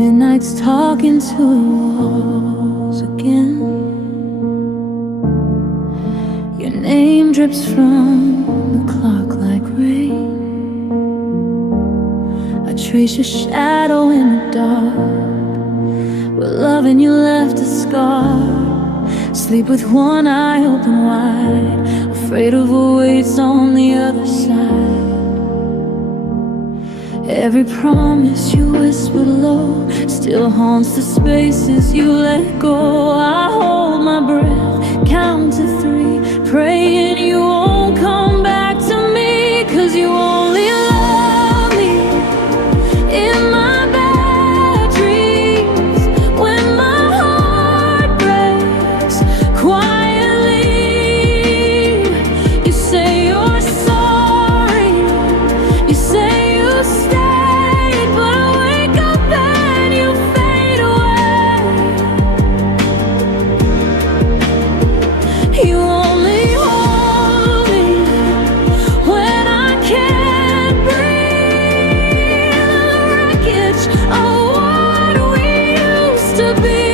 Midnight's talking to the walls again. Your name drips from the clock like rain. I trace your shadow in the dark, where loving you left a scar. Sleep with one eye open wide, afraid of what waits on the other side. Every promise you whispered low still haunts the spaces you let go. I hold my breath, count to 3, praying you won't come back to me. 'Cause you only love me in my bad dreams, when my heart breaks quietly. You say you're sorry, you say you stayed, but I wake up and you fade away. You only hold me when I can't breathe. The wreckage of what we used to be.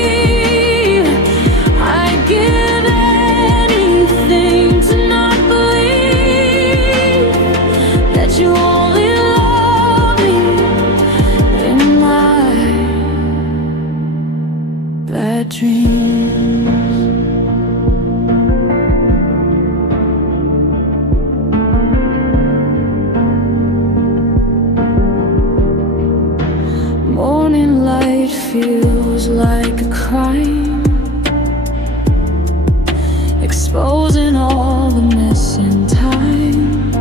I'd give anything to not believe that you only love me in my bad dreams. Morning light feels like a crime, exposing all the missing time.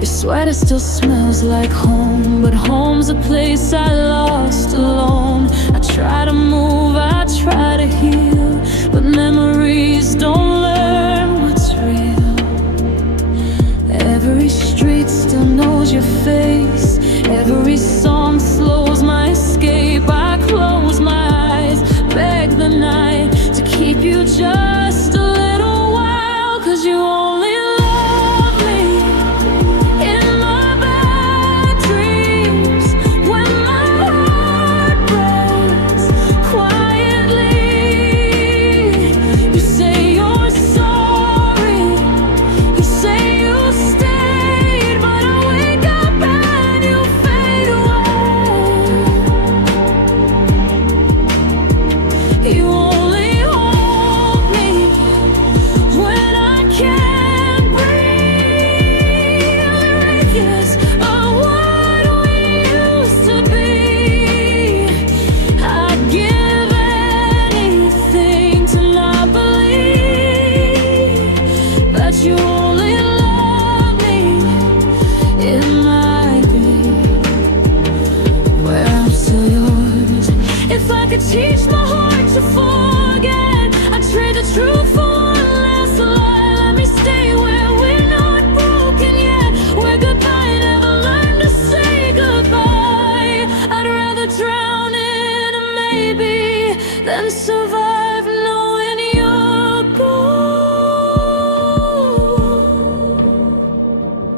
Your sweater still smells like home, but home's a place I lost alone. I try to move, I try to heal, but memories don't learn what's real. Every street still knows your face, every song slows my escape. I close my eyes, beg the night to keep you just a little while. 'Cause you only love me in my bad dreams, when my heart breaks quietly. You say you're sorry, you say you stayed, but I wake up and you fade away. You only hold me when I can't breathe. The wreckage of what we used to be. I'd give anything to not believe that you only love me in my dreams, where I'm still yours. If I could teach my heart to forget, I'd trade the truth for one last lie. Let me stay where we're not broken yet, where goodbye never learned to say goodbye. I'd rather drown in a maybe than survive knowing you're gone.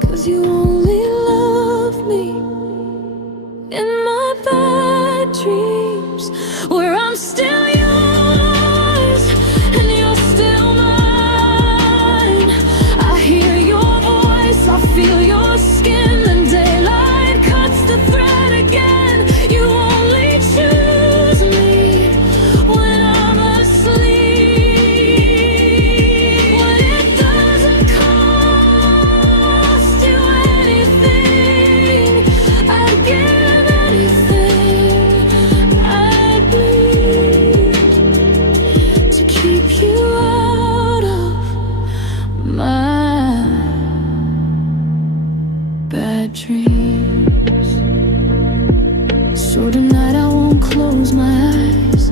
'Cause you only love me in my bad dreams, where I'm still yours and you're still mine. I hear your voice, I feel your skin, and daylight cuts the thread again. You only choose me when I'm asleep, when it doesn't cost you anything. I'd give anything, I'd bleed to keep you out of my bad dreams. So tonight I won't close my eyes,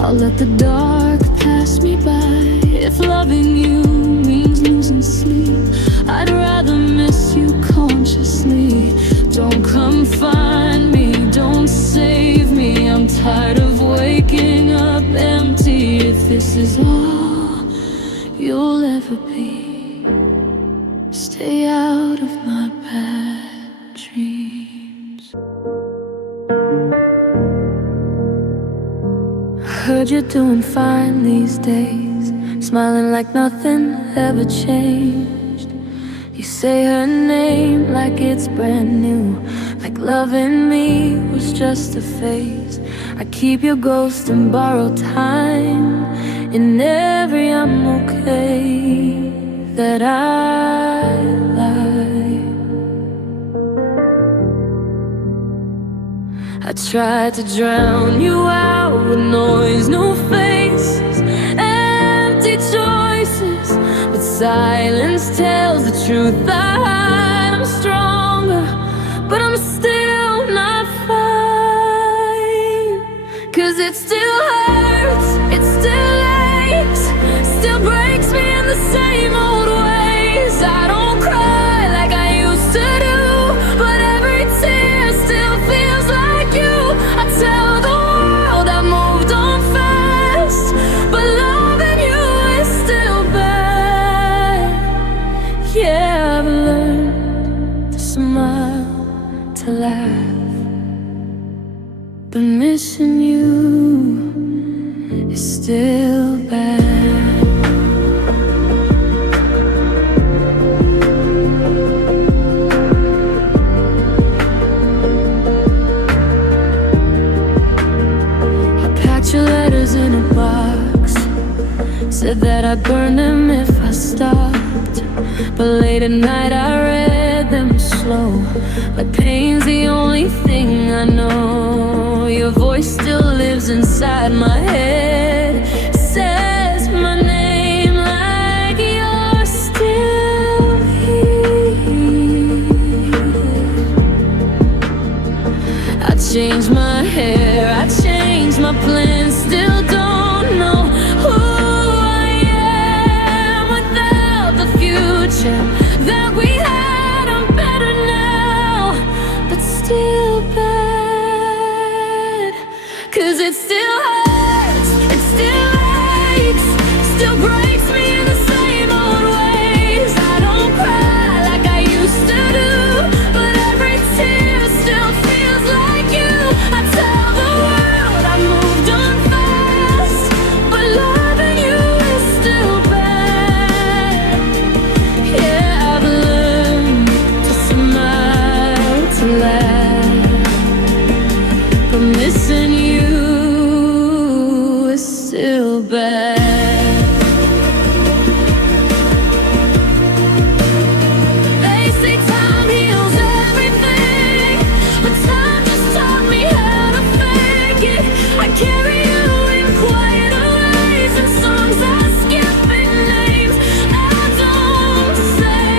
I'll let the dark pass me by. If loving you means losing sleep, I'd rather miss you consciously. Don't come find me, don't save me. I'm tired of waking up empty. If this is all you'll ever be, stay out of my bad dreams. heard you're doing fine these days, smiling like nothing ever changed. You say her name like it's brand new, like loving me was just a phase. I keep your ghost and borrow time in every I'm okay that I lie. I tried to drown you out with noise, no faces, empty choices, but silence tells the truth. I hide, I'm stronger, but I'm still not fine. 'Cause it still hurts, it still aches, still breaks me in the same old ways. I don't cry like I used to do, but every tear still feels like you. I tell the world I moved on fast, but loving you is still bad. Yeah, I've learned to smile, to laugh, but missing you is still bad. I packed your letters in a box, said that I'd burn them if I stopped, but late at night I read them slow, like pain's the only thing I know. Your voice still lives inside my head, says my name like you're still here. I changed my hair, I changed my plans, still don't know who I am without the future that we had. I'm better now, but still bad. 'Cause it still hurts, it still aches, still breaks me in the same old ways. I don't cry like I used to do, but every tear still feels like you. I tell the world I moved on fast, but loving you is still bad. Yeah, I've learned to smile, to laugh, but missing you is still bad. They say time heals everything, but time just taught me how to fake it. I carry you in quieter ways, and songs I skip in names I don't say.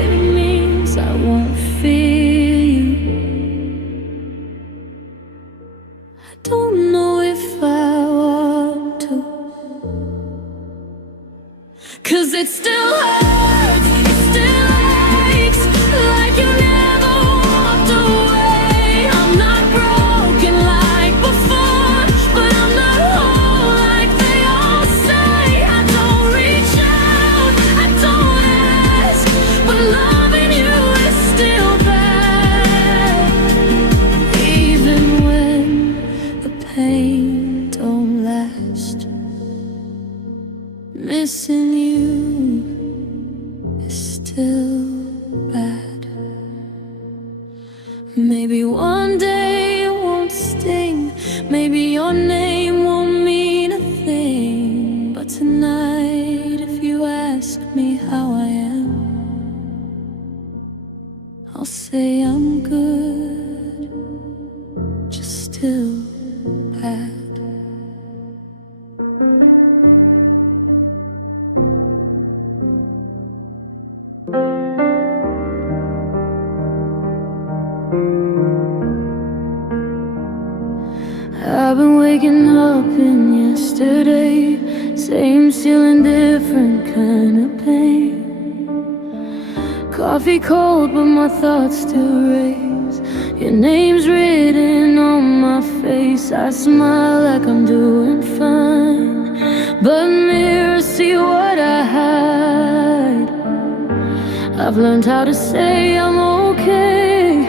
It means I won't fear you. I don't know if I want to, 'cause it still hurts, it still aches, like you never walked away. I'm not broken like before, but I'm not whole like they all say. I don't reach out, I don't ask, but loving you is still bad. Even when the pain don't last, missing you is still bad. Maybe one day it won't sting, maybe your name won't mean a thing, but tonight if you ask me how I am, I'll say I'm good, just still bad. I've been waking up in yesterday, same ceiling, different kind of pain. Coffee cold, but my thoughts still race. Your name's written on my face. I smile like I'm doing fine, but mirrors see what I hide. I've learned how to say I'm okay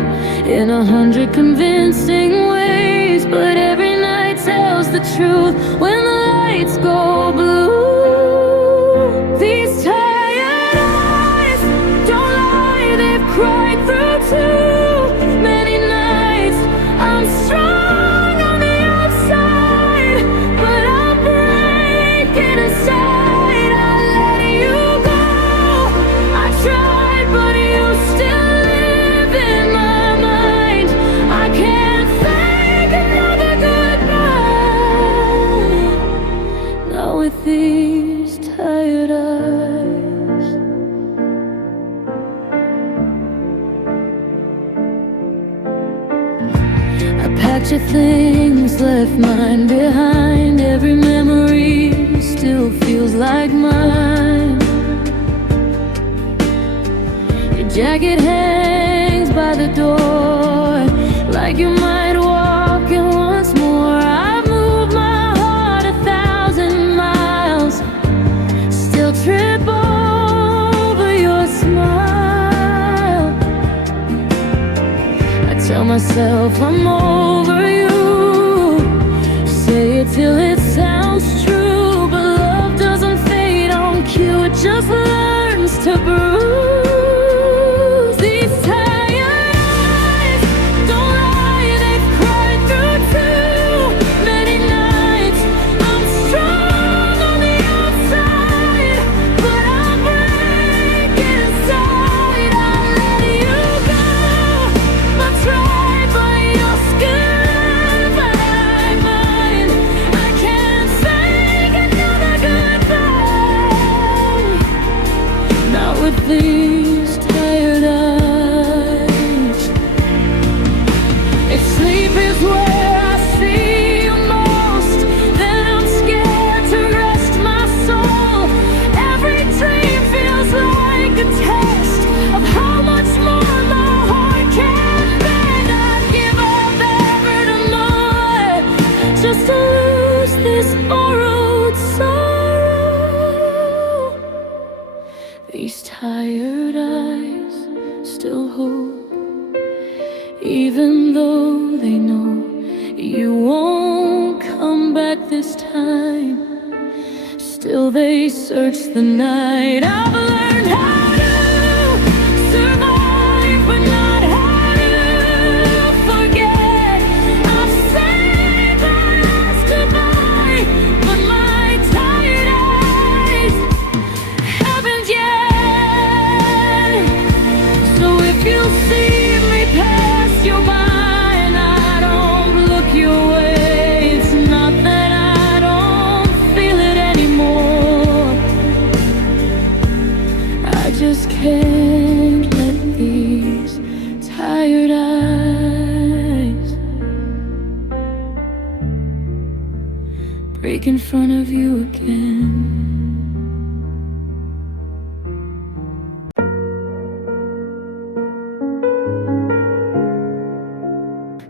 in 100 convincing ways, but every night tells the truth when the lights go blue. These tired eyes don't lie, they've cried through too many nights. I'm strong on the outside, but I'm breaking inside. I let you go, I tried, but you still live in my mind. I can't fake another goodbye, not with these tired eyes. I packed your things, left mine behind. Every memory still feels like mine. Your jacket hangs by the door, like you might walk in once more. I've moved my heart 1,000 miles, still trip over your smile. I tell myself I'm over you, say it till it sounds true, but love doesn't fade on cue, it just learns to bruise. These tired eyes don't lie, they've cried through too many nights. I'm strong on the outside, but I'm breaking inside. I let you go, I tried, but you're scared like mine. I can't fake another goodbye, not with these tired eyes. If sleep is where I see you most, then I'm scared to rest my soul. Every dream feels like a test of how much more my heart can bend. I'd give up ever more just to lose this borrowed sorrow. These tired eyes still hope, even though they know you won't come back this time. Still they search the night. I've learned how to survive, but not how to forget. I've said my last goodbye, but my tired eyes haven't yet. So if you see me pass you by and I don't look your way, it's not that I don't feel it anymore. I just can't let these tired eyes break in front of you again.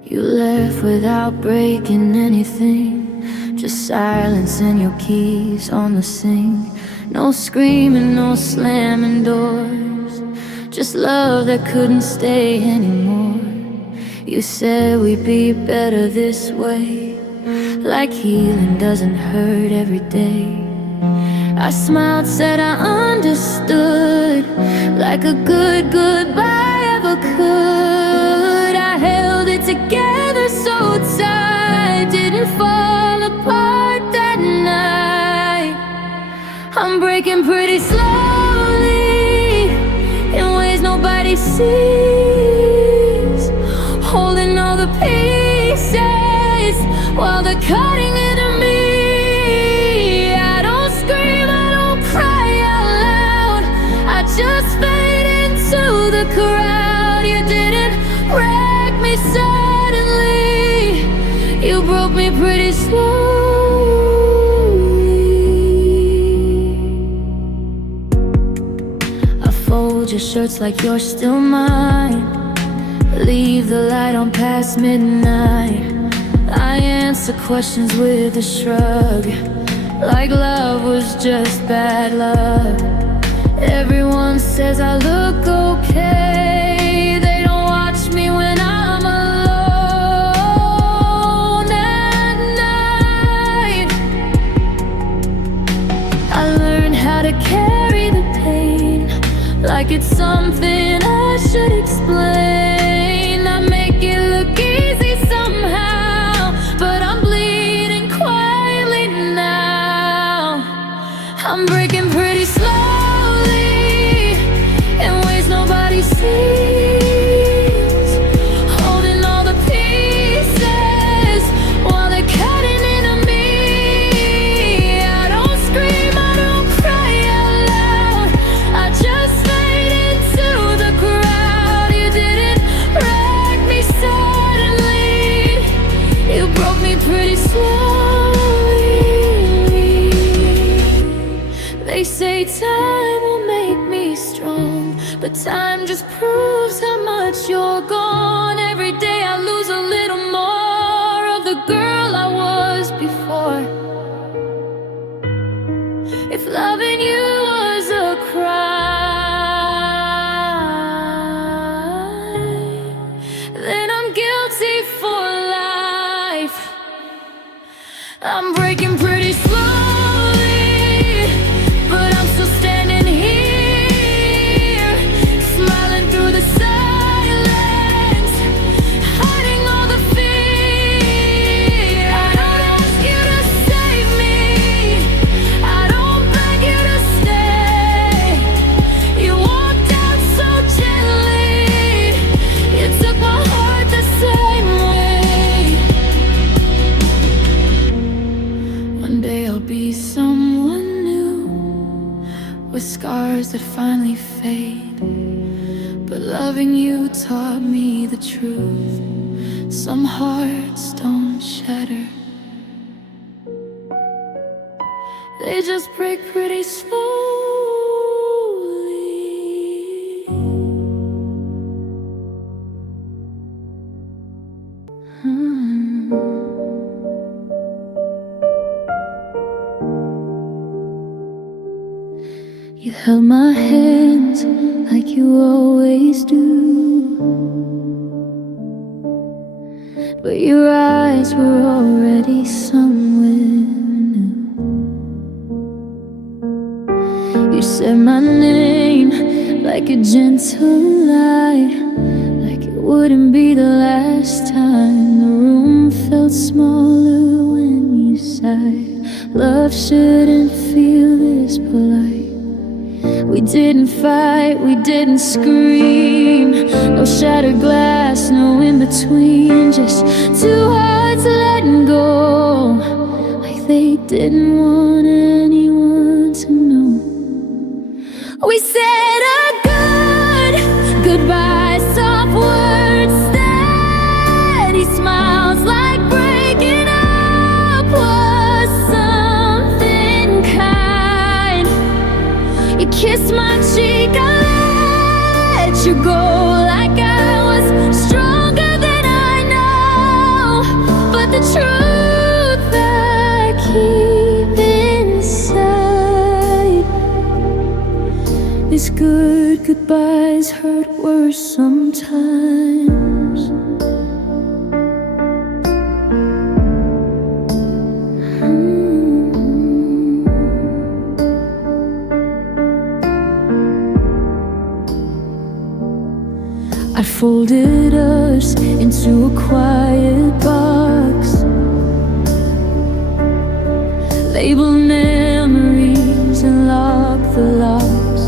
You left without breaking anything, just silence and your keys on the sink. No screaming, no slamming doors, just love that couldn't stay anymore. You said we'd be better this way, like healing doesn't hurt every day. I smiled, said I understood, like a good goodbye ever could. I held it together so tight, didn't fall apart that night. I'm breaking pretty slowly, in ways nobody sees, holding all the pieces while they're cutting into me. I don't scream, I don't cry out loud, I just fade into the crowd. You didn't wreck me suddenly, you broke me pretty slowly. I fold your shirts like you're still mine, leave the light on past midnight. I answer questions with a shrug, like love was just bad luck. Everyone says I look okay, they don't watch me when I'm alone at night. it's something I should explain. I make it look easy somehow, but I'm bleeding quietly now. I'm breaking pretty slowly in ways nobody sees, holding all the pieces while they're cutting into me. I don't scream, I don't cry out loud, I just fade into the crowd. You didn't wreck me suddenly, you broke me pretty slowly. They say time will make me strong, but time just proves how much you're gone. Every day I lose a little more of the girl I was before. If loving you was a crime, then I'm guilty for life. I'm breaking pretty slowly, but I'm still standing here, smiling through the silence, hiding all the fear. I don't ask you to save me, I don't beg you to stay. You walked out so gently, you took my heart the same way. One day I'll be someone new, with scars that finally fade. But loving you taught me the truth. Some hearts don't shatter, they just break pretty slowly. You held my hands like you always do, but your eyes were already somewhere new. You said my name like a gentle light, like it wouldn't be the last time. The room felt smaller when you sighed. Love shouldn't feel this polite. We didn't fight, we didn't scream, no shattered glass, no in between, just two hearts letting go, like they didn't want anyone to know. We said a goodbye, soft words, steady smiles, like breaking up was something kind. You kissed my cheek, I let you go, like I was stronger than I know. But the truth I keep inside, these goodbyes hurt worse sometimes. I folded us into a quiet box, labeled memories and locked the locks.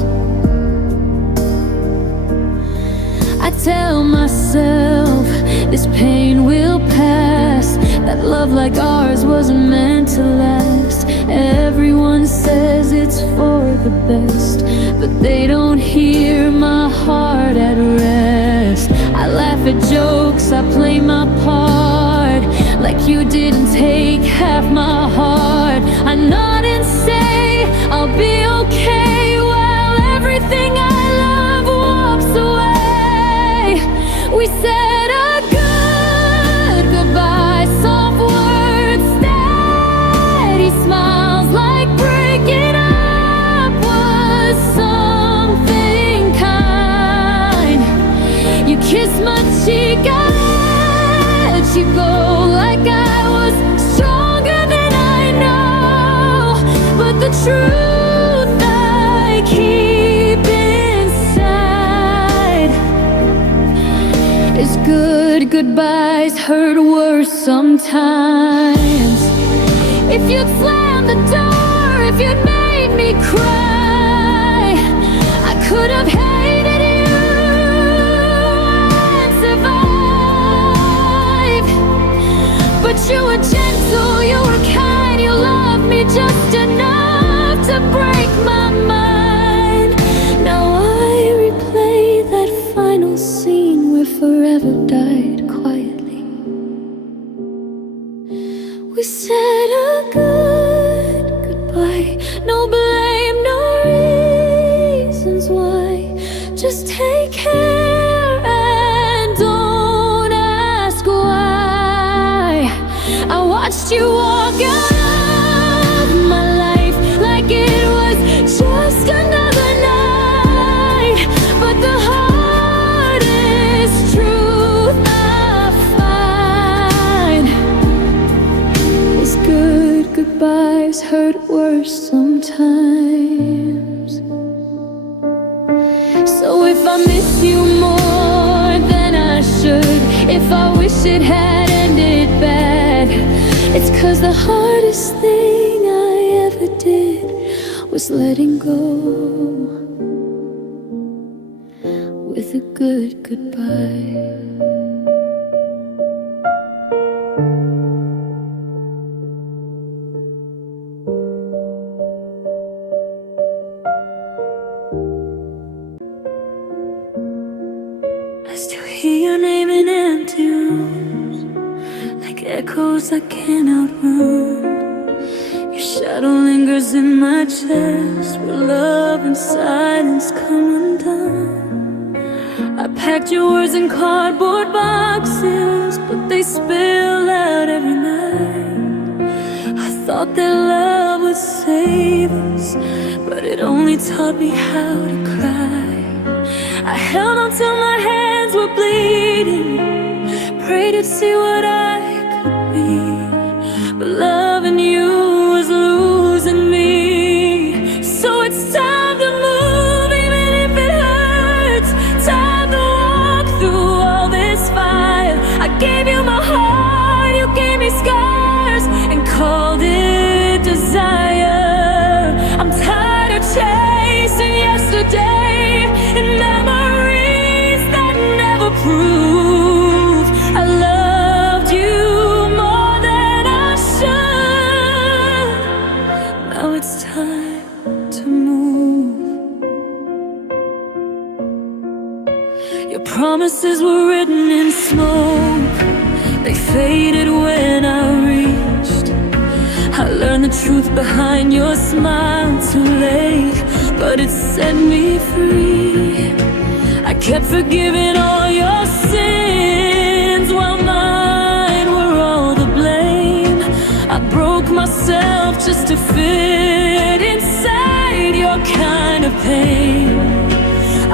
I tell myself this pain will pass, that love like ours wasn't meant to last. Everyone says it's for the best, but they don't hear my heart at rest. I laugh at jokes, I play my part, like you didn't take half my heart. I nod and say I'll be okay, while everything I love walks away. We said a goodbye, soft words, steady smiles, like breaking up was something kind. You kissed my cheek, I let you go, like I was stronger than I know. But the truth I keep inside, Every goodbye's hurt worse sometimes. If you'd slammed the door, if you'd made me cry, I could have hated you and survived. But you were gentle, you were kind, you loved me just enough to break my mind. Now I replay that final scene where forever died quietly. We said a good goodbye, no blame, no reasons why. Just take care and don't ask why. I watched you walk out of my life like it was just another night. But the hardest truth I find is good goodbyes hurt worse sometimes. So if I miss you more than I should, if I wish it had ended bad, it's 'cause the hardest thing I ever did was letting go with a good goodbye. I still hear your name in empty rooms, like echoes I can't outrun. Your shadow lingers in my chest, where love and silence come undone. I packed your words in cardboard boxes, but they spill out every night. I thought that love would save us, but it only taught me how to cry. I held on till my hands were bleeding, prayed to see what I could be, but loving you was losing me. So it's time to move, even if it hurts. Time to walk through all this fire. I gave you my heart, you gave me scars, and called it desire. I'm tired of chasing yesterday and memories that never prove I loved you more than I should. Now it's time to move. Your promises were written in smoke, they faded when I reached. I learned the truth behind your smile too late, but it set me free. I kept forgiving all your sins while mine were all the blame. I broke myself just to fit inside your kind of pain.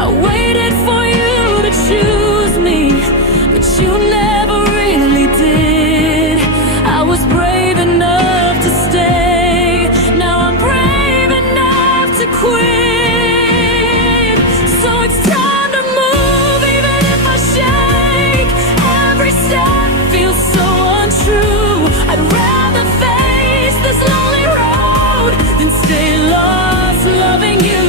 I waited for you to choose me, but you never really did. I was brave enough to stay, now I'm brave enough to quit. So it's time to move, even if I shake. Every step feels so untrue. I'd rather face this lonely road than stay lost loving you.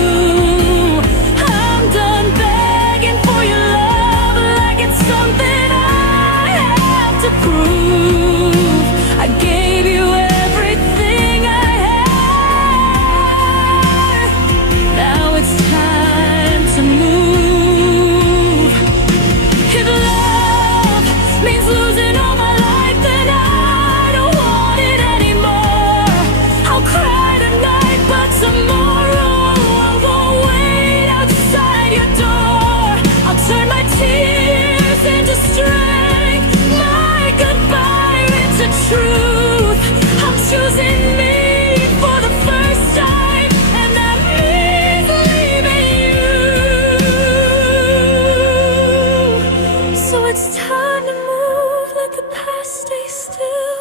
I'm done begging for your love like it's something I have to prove. I gave you everything I had. Now it's time to move. If love means losing all my life, then I don't want it anymore. I'll cry tonight, but tomorrow I won't wait outside your door. I'll turn my tears into strength, my goodbye into truth. I'm choosing me for the first time, and that means leaving you. So it's time to move, let the past stay still.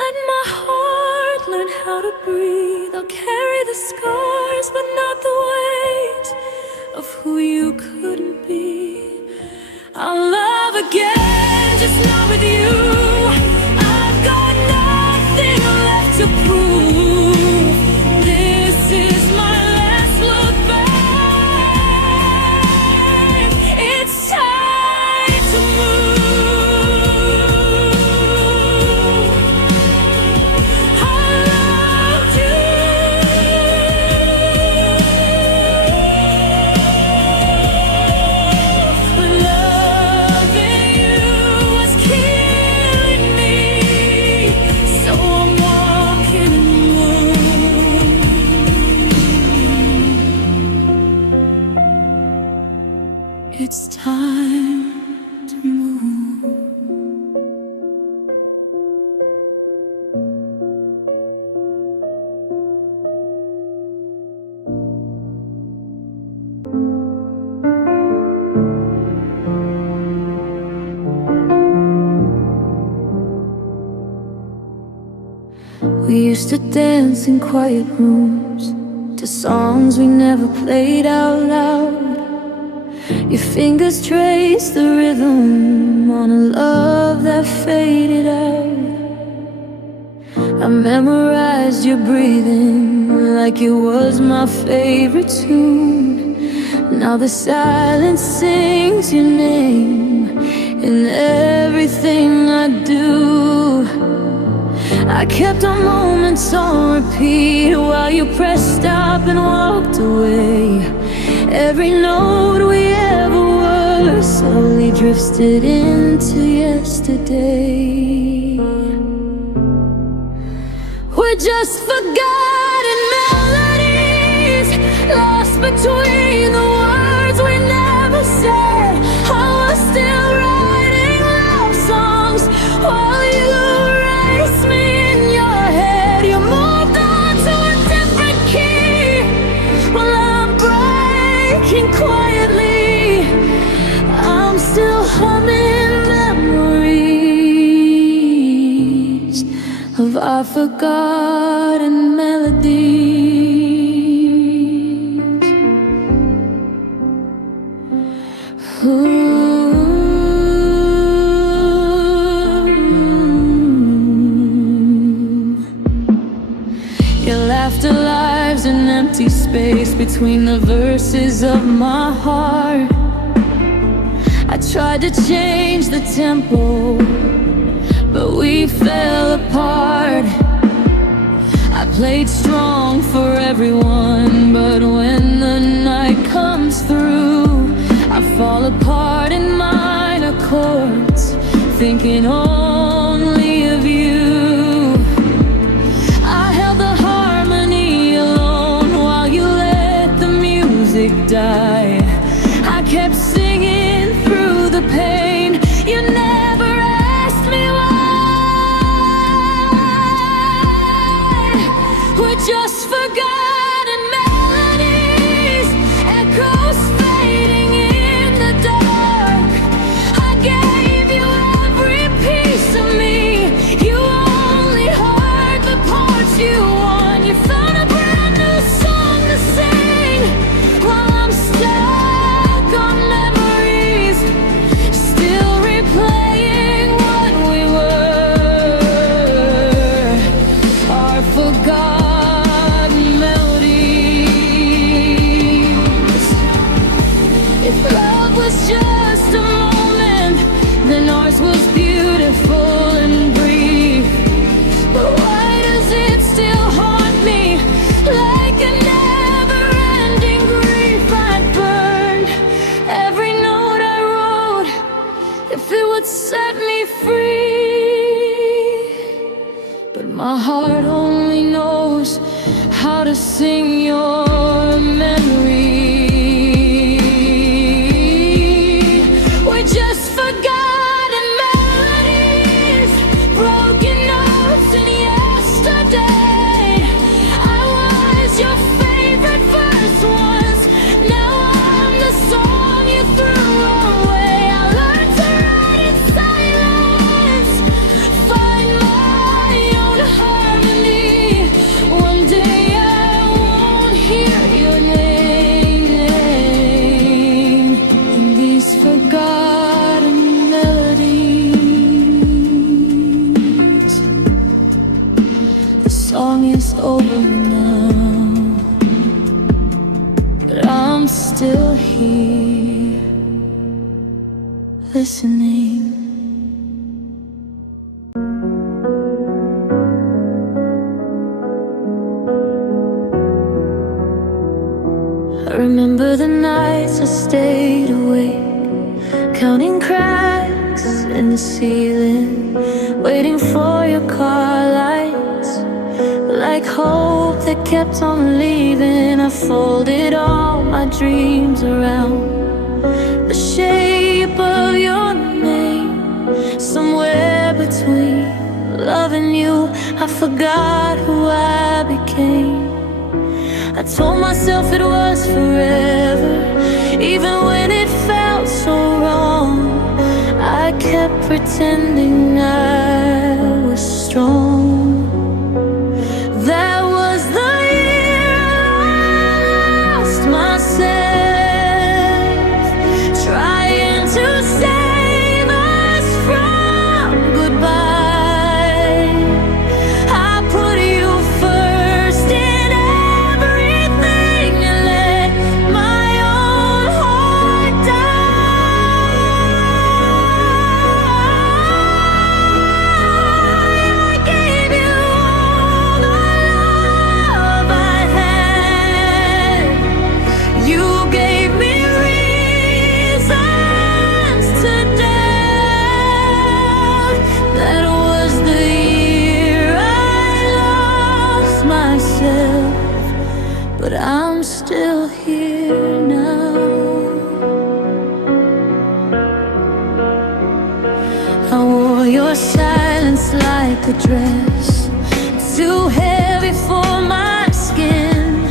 Let my heart learn how to breathe. I'll carry the scars, but not the weight of who you couldn't be. I'll love again with you. I've got nothing left to prove. This is my last look back. It's time to move. I loved you. But loving you was killing me. So I'm walking in the moon. It's time to move. We used to dance in quiet rooms to songs we never played out loud. Your fingers traced the rhythm on a love that faded out. I memorized your breathing like it was my favorite tune. Now the silence sings your name in everything I do. I kept our moments on repeat while you pressed stop and walked away. Every note we ever were slowly drifted into yesterday. We're just forgotten melodies, lost between the words we never said. I was still writing love songs while you erased me in your head. You moved on to a different key while I'm breaking quietly. I'm still humming memories of our forgotten melodies. Ooh. Your laughter lives an empty space between the verses of my heart. I tried to change the tempo, but we fell apart. I played strong for everyone, but when the night comes through, I fall apart in minor chords, thinking only of you. I held the harmony alone while you let the music die. I kept singing through the pain. You never asked me why. We're just forgotten melodies, echoes fading in the dark. I gave you every piece of me. You only heard the parts you want. You found a brand new song to sing while I'm stuck on memories, still replaying what we were. Our forgotten melodies. If love was just a moment, then ours was beautiful and brief. But why does it still haunt me like a never-ending grief? I burned every note I wrote if it would set me free. But my heart only knows how to sing your memory. We just forgotten melodies. listening. I remember the nights I stayed awake, counting cracks in the ceiling, waiting for your car lights, like hope that kept on leaving. I folded all my dreams around the shape of your name, somewhere between loving you, I forgot who I became. I told myself it was forever, even when it felt so wrong. I kept pretending I was strong. That was the year I lost myself, trying to save us from goodbye. I put you first in everything and let my own heart die. I gave you all the love I had. You gave me reasons to doubt. That was the year I lost myself, but I'm still here now. I wore your silence like a dress, too heavy for my skin.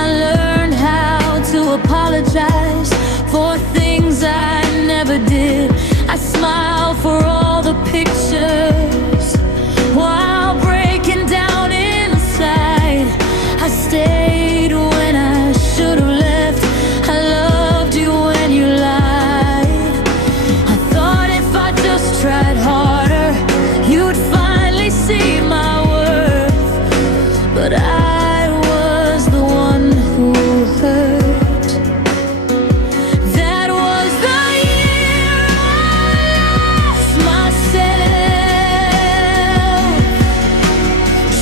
I learned how to apologize for things I never did. I smile for all the pictures while breaking down inside. I stayed when I should have left. I loved you when you lied. I thought if I just tried harder, you'd finally see my worth. But I was the one who hurt. That was the year I lost myself,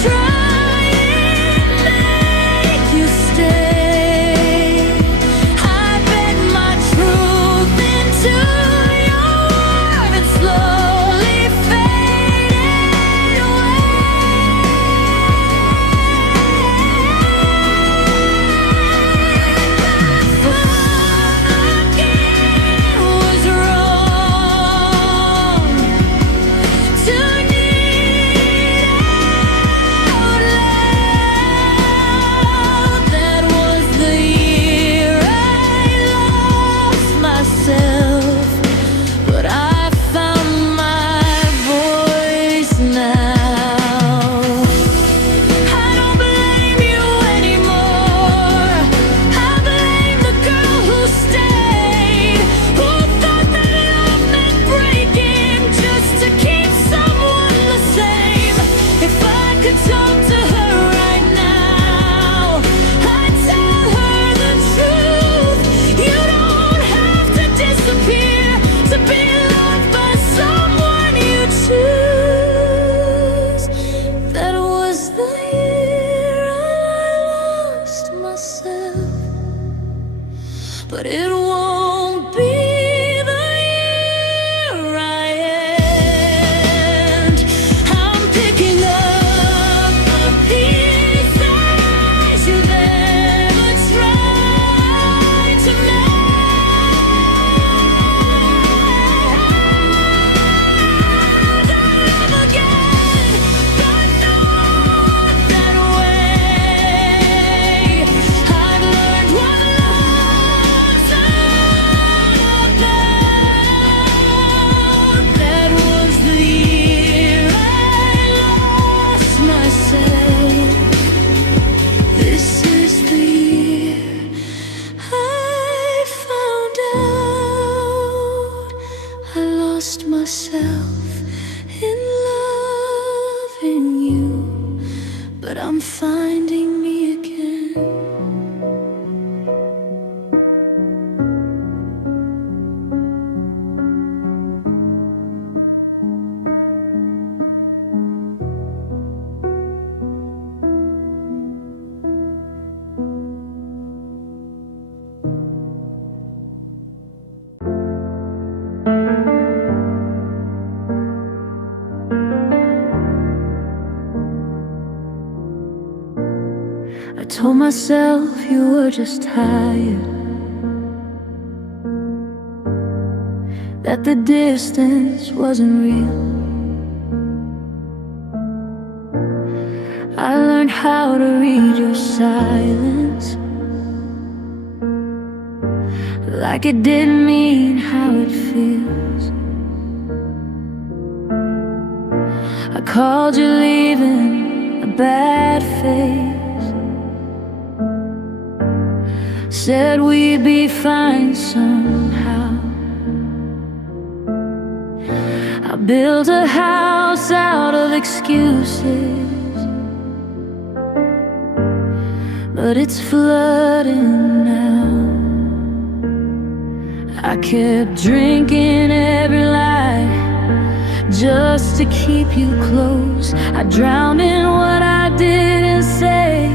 trying to make you stay. I bet my truth into your warmth and slowly faded away. Overthinking was wrong, to need out loud. That was the year I lost myself, but I found my voice now. I don't blame you anymore. I blame the girl who stayed, who thought that love meant breaking just to keep someone the same. If I could talk to her right now, I'd tell her the truth. You don't have to disappear to be loved by someone you choose. That was the year I lost myself, but it won't be the year I end. I'm picking up the pieces you never tried to mend again, but not that way. I've learned what love's all about. That was the year I lost myself. This is the year I found out I lost myself in loving you, but I'm finding me again. told myself you were just tired, that the distance wasn't real. I learned how to read your silence, like it didn't mean how it feels. I called you leaving a bad face, said we'd be fine somehow. I built a house out of excuses, but it's flooding now. I kept drinking every lie just to keep you close. I drowned in what I didn't say,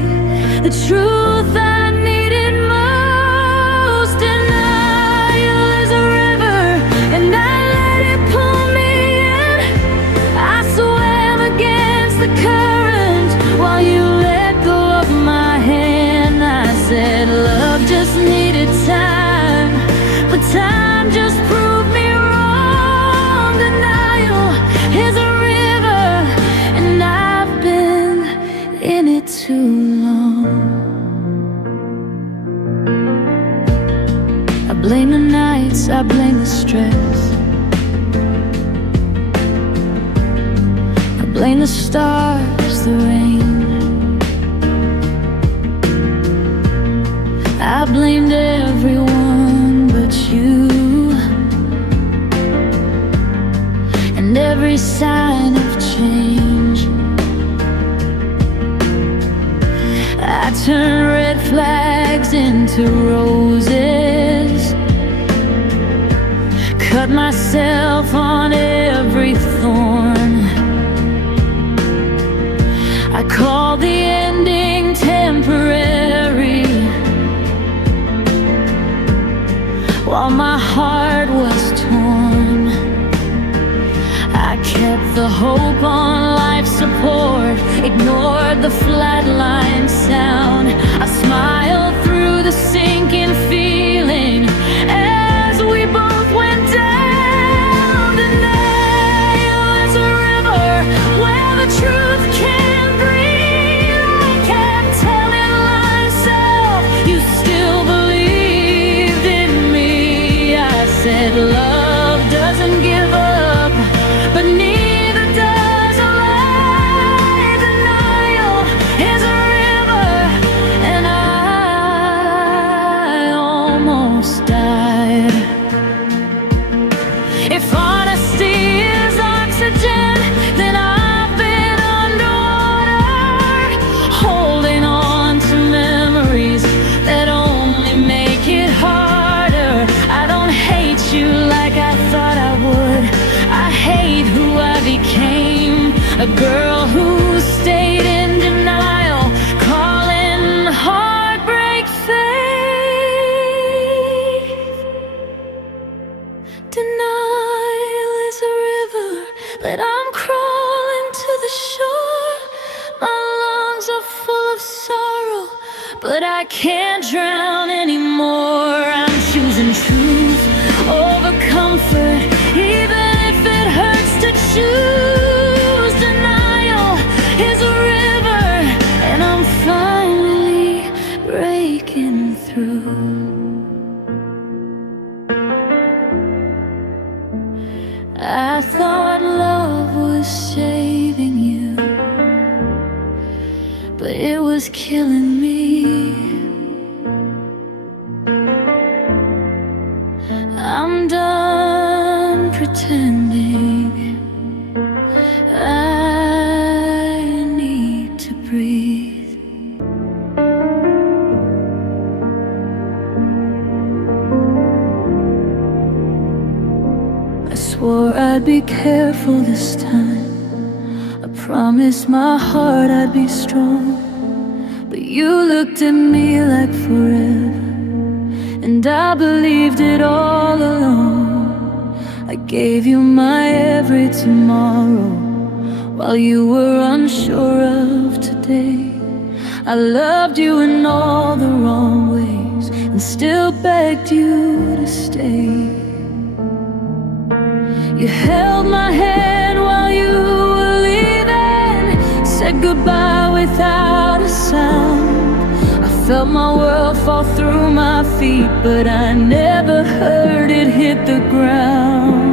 the truth I needed most. Denial is a river, and I let it pull me in. I swam against the current while you let go of my hand. I said love just needed time, but time just proved me wrong. Denial is a river, and I've been in it too long. I blame the nights, I blame the stress, I blame the stars, the rain. I blamed everyone but you, and every sign of change. I turned red flags into roses, cut myself on every thorn. I called the ending temporary, while my heart was torn. I kept the hope on life support, ignored the flatline sound. I smiled through the sinking feeling as we both went down. Denial is a river where the truth can't breathe. I kept telling myself you still believed in me. I said love doesn't give up, but neither does a lie. Denial is a river, and I almost died. If honesty is oxygen, then I've been underwater, holding on to memories that only make it harder. I don't hate you like I thought I would. I hate who I became, a girl who stayed in denial, calling heartbreak faith. Denial is a river, but I'm crawling to the shore. My lungs are full of sorrow, but I can't drown anymore. I'm choosing truth over comfort, even if it hurts to choose. Denial is a river, and I'm finally breaking through. I thought love was saving you, but it was killing me. I'm done pretending. I need to breathe. I swore I'd be careful this time. I promised my heart I'd be strong, but you looked at me like forever, and I believed it all along. I gave you my every tomorrow, while you were unsure of today. I loved you in all the wrong ways and still begged you to stay. You held my hand while you were leaving, said goodbye without a sound. I felt my world fall through my feet, but I never heard it hit the ground.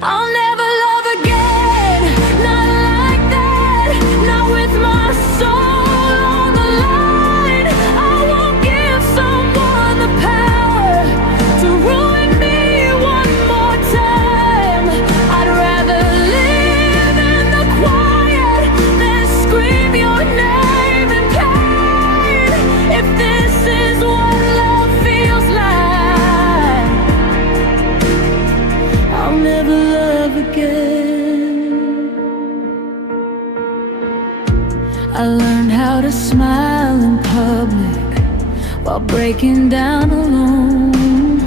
I'll never love again, not like that, not with my soul on the line. I won't give someone the power to ruin me one more time. I'd rather live in the quiet than scream your name in pain. If this is what love feels like, I'll never love again. I learned how to smile in public while breaking down alone.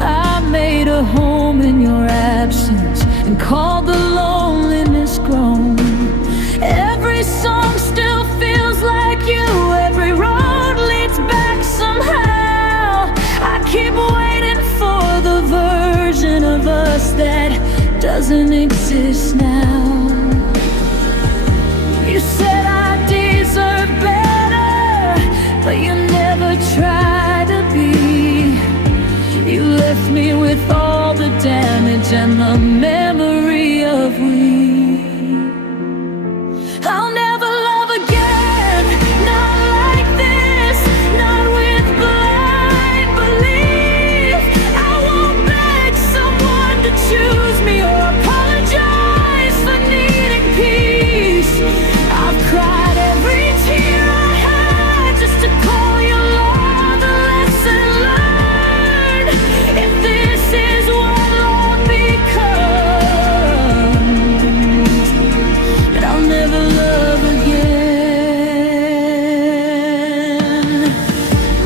I made a home in your absence and called the loneliness grown. Every song still feels like you, every road leads back somehow. I keep waiting for the version of us that doesn't exist now. You said I deserve better, but you never tried to be. You left me with all the damage and the memory of we. I'll never love again, not like this, not with blind belief. I won't beg someone to choose me or apologize for needing peace. I've cried every tear I had just to call your love a lesson learned. If this is what love becomes, then I'll never love again.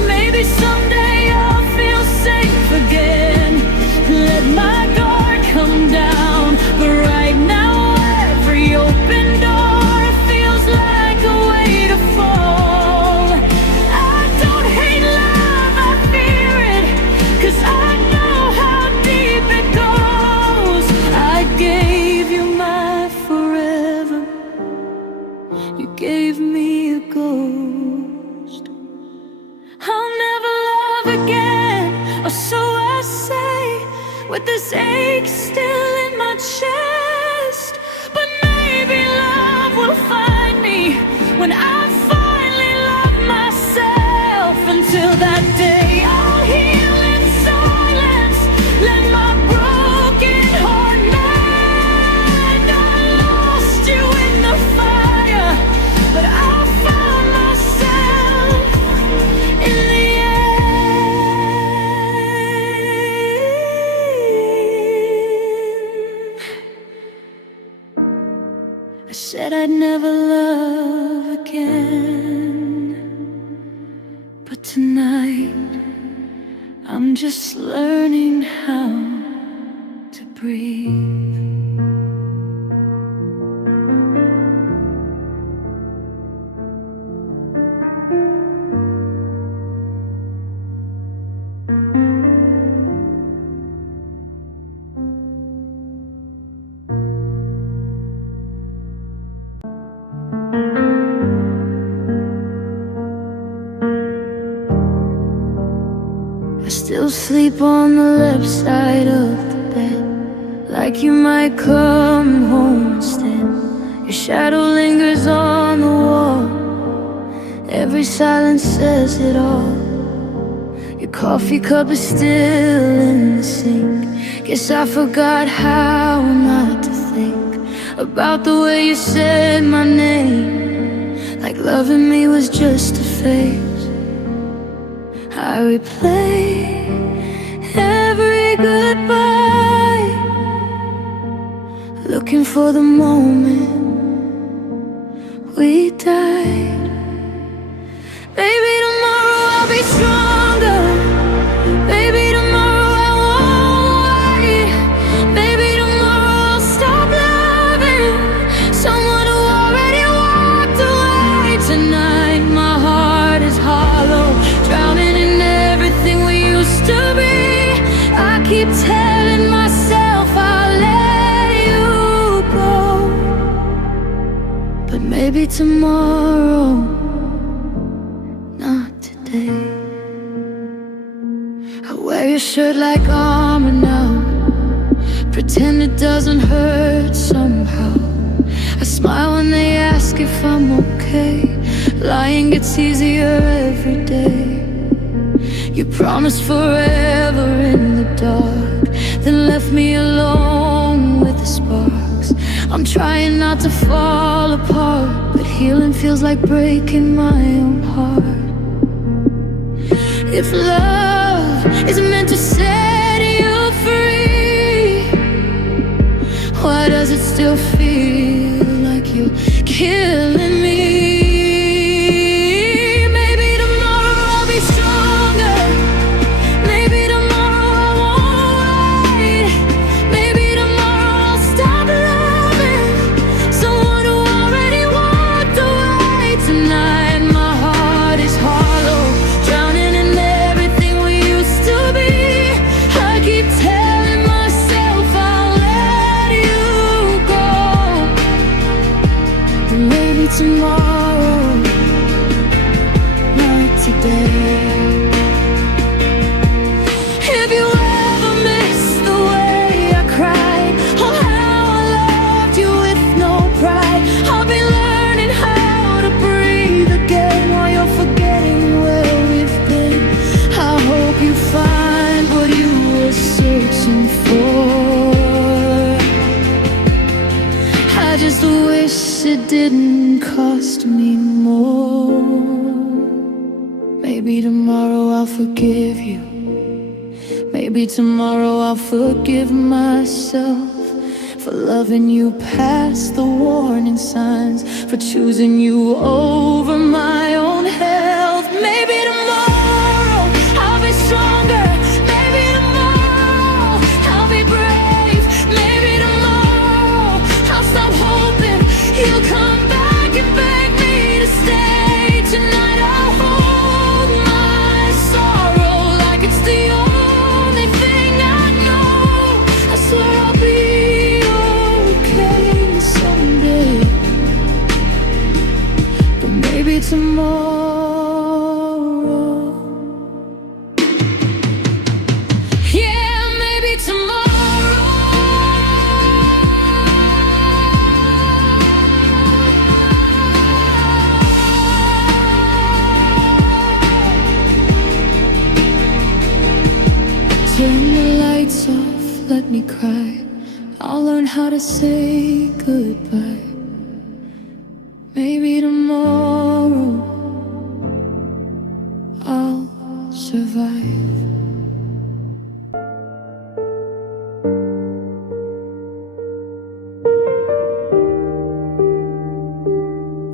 Maybe someday I'll feel safe again, let my guard come down, but right now every open door feels like a way to fall. I don't hate love, I fear it, 'cause I know how deep it goes. I gave you my forever, you gave me a ghost. I'll never love again, or so I say, with this ache still in my chest. But maybe love will find me when I finally love myself. Until that day, I'll heal in silence, let my broken heart mend. I lost you in the fire, but I found myself in the end. I said I'd never love again, but tonight I'm just learning how to breathe. I still sleep on the left side of the bed, like you might come home instead. Your shadow lingers on the wall, every silence says it all. Your coffee cup is still in the sink. Guess I forgot how not to think about the way you said my name, like loving me was just a phase. I replay every goodbye, looking for the moment we died. Baby, tomorrow I'll be stronger. Baby, tomorrow I won't wait. Baby, tomorrow I'll stop loving someone who already tomorrow, not today. I wear your shirt like armor now, pretend it doesn't hurt somehow. I smile when they ask if I'm okay. Lying gets easier every day. You promised forever in the dark, then left me alone with the sparks. I'm trying not to fall apart, but healing feels like breaking my own heart. If love is meant to set you free, why does it still feel like you're killing me? Maybe tomorrow I'll be stronger. Maybe tomorrow I won't wait. Maybe tomorrow I'll stop loving someone who already walked away. Tonight my heart is hollow, drowning in everything we used to be. I keep telling myself I'll let you go. But maybe tomorrow, not today. If you ever miss the way I cried, or how I loved you with no pride, I'll be learning how to breathe again while you're forgetting where we've been. I hope you find what you were searching for. I just wish it didn't cost me more. Maybe tomorrow I'll forgive you. Maybe tomorrow I'll forgive myself for loving you past the warning signs, for choosing you over my own health. Maybe tomorrow I'll be stronger. Maybe tomorrow I'll be brave. Maybe tomorrow I'll stop hoping you'll come back and beg me to stay. Tonight I'll hold my sorrow like it's the only thing I know. I swear I'll be okay someday. But maybe tomorrow, yeah, maybe tomorrow. Turn the lights off, let me cry. I'll learn how to say goodbye. Maybe tomorrow I'll survive.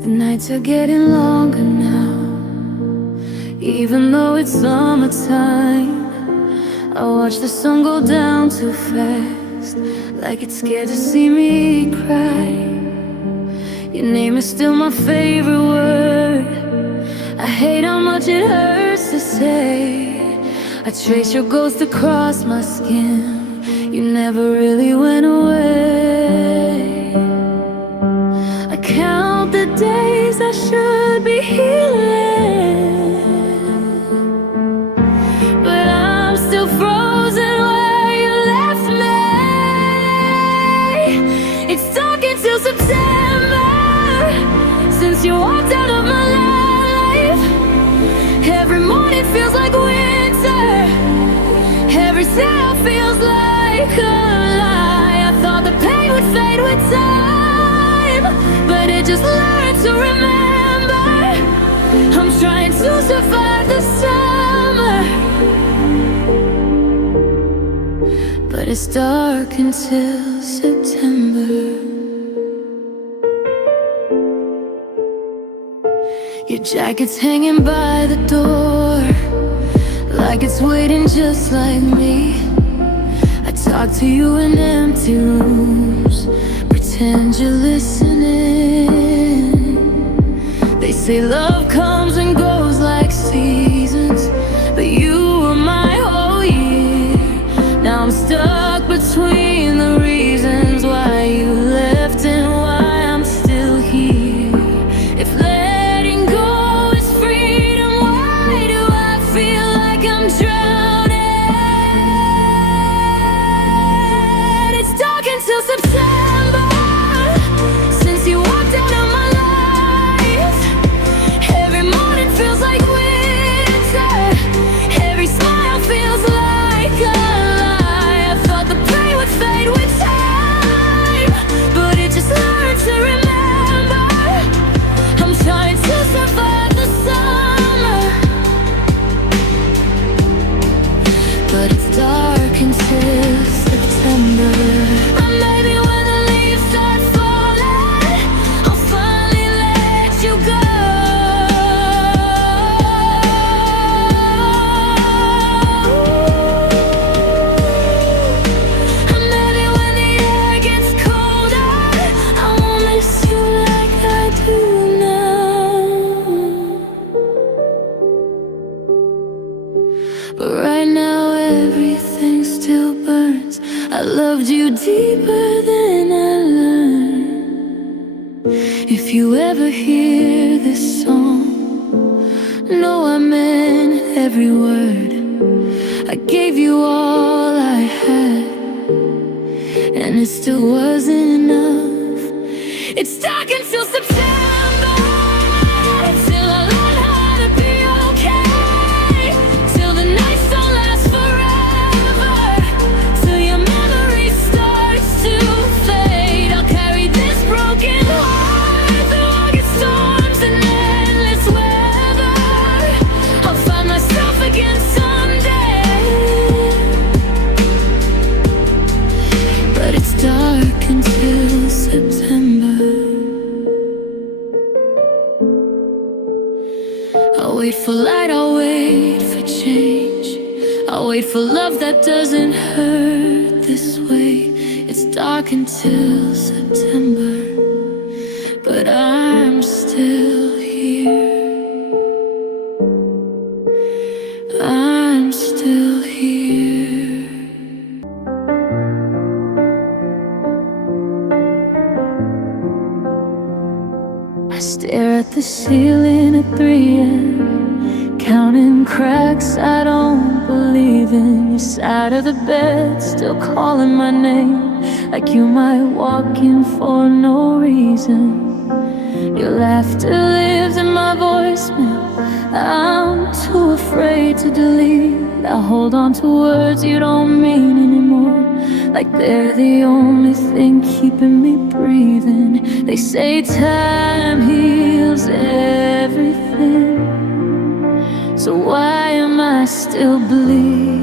The nights are getting longer now, even though it's summertime. I watch the sun go down too fast, like it's scared to see me cry. Your name is still my favorite word. I hate how much it hurts to say. I trace your ghost across my skin. You never really went away. I count the days I should be healing, but I'm still frozen where you left me. It's dark until September since you walked out of my life. Every morning feels like winter. Every cell feels like a lie. I thought the pain would fade with time, but it just learned to remember. I'm trying to survive the summer, but it's dark until September. Your jacket's hanging by the door, like it's waiting just like me. I talk to you in empty rooms, pretend you're listening. They say love comes and goes like seasons, but you were my whole year. Now I'm stuck between the reasons why you left and why I'm still here. like I'm drowning. It's dark until September. Since you walked out of my life, every morning feels like winter. Every smile feels like a lie. I thought the pain would fade with time, but it just learned to remember. I'm trying to survive the summer, but it's dark until September. And maybe when the leaves start falling, I'll finally let you go. And maybe when the air gets colder, I won't miss you like I do now. But right now everything still burns. I loved you deeper than I learned. If you ever hear this song, know I meant every word. I gave you all I had, and it still wasn't enough. It's dark until September, till I learn how to be okay, till the nights don't last forever, till your memory starts to fade. I'll carry this broken heart through August storms and endless weather. I'll find myself again someday, but it's dark until September. I'll wait for light, I'll wait for change. I'll wait for love that doesn't hurt this way. It's dark until September, but I'm still here. I'm still here. I stare at the ceiling at 3 a.m., counting cracks I don't believe in. Your side of the bed still calling my name, like you might walk in for no reason. Your laughter lives in my voicemail. I'm too afraid to delete. I hold on to words you don't mean anymore, like they're the only thing keeping me breathing. They say time heals everything, so why am I still bleeding?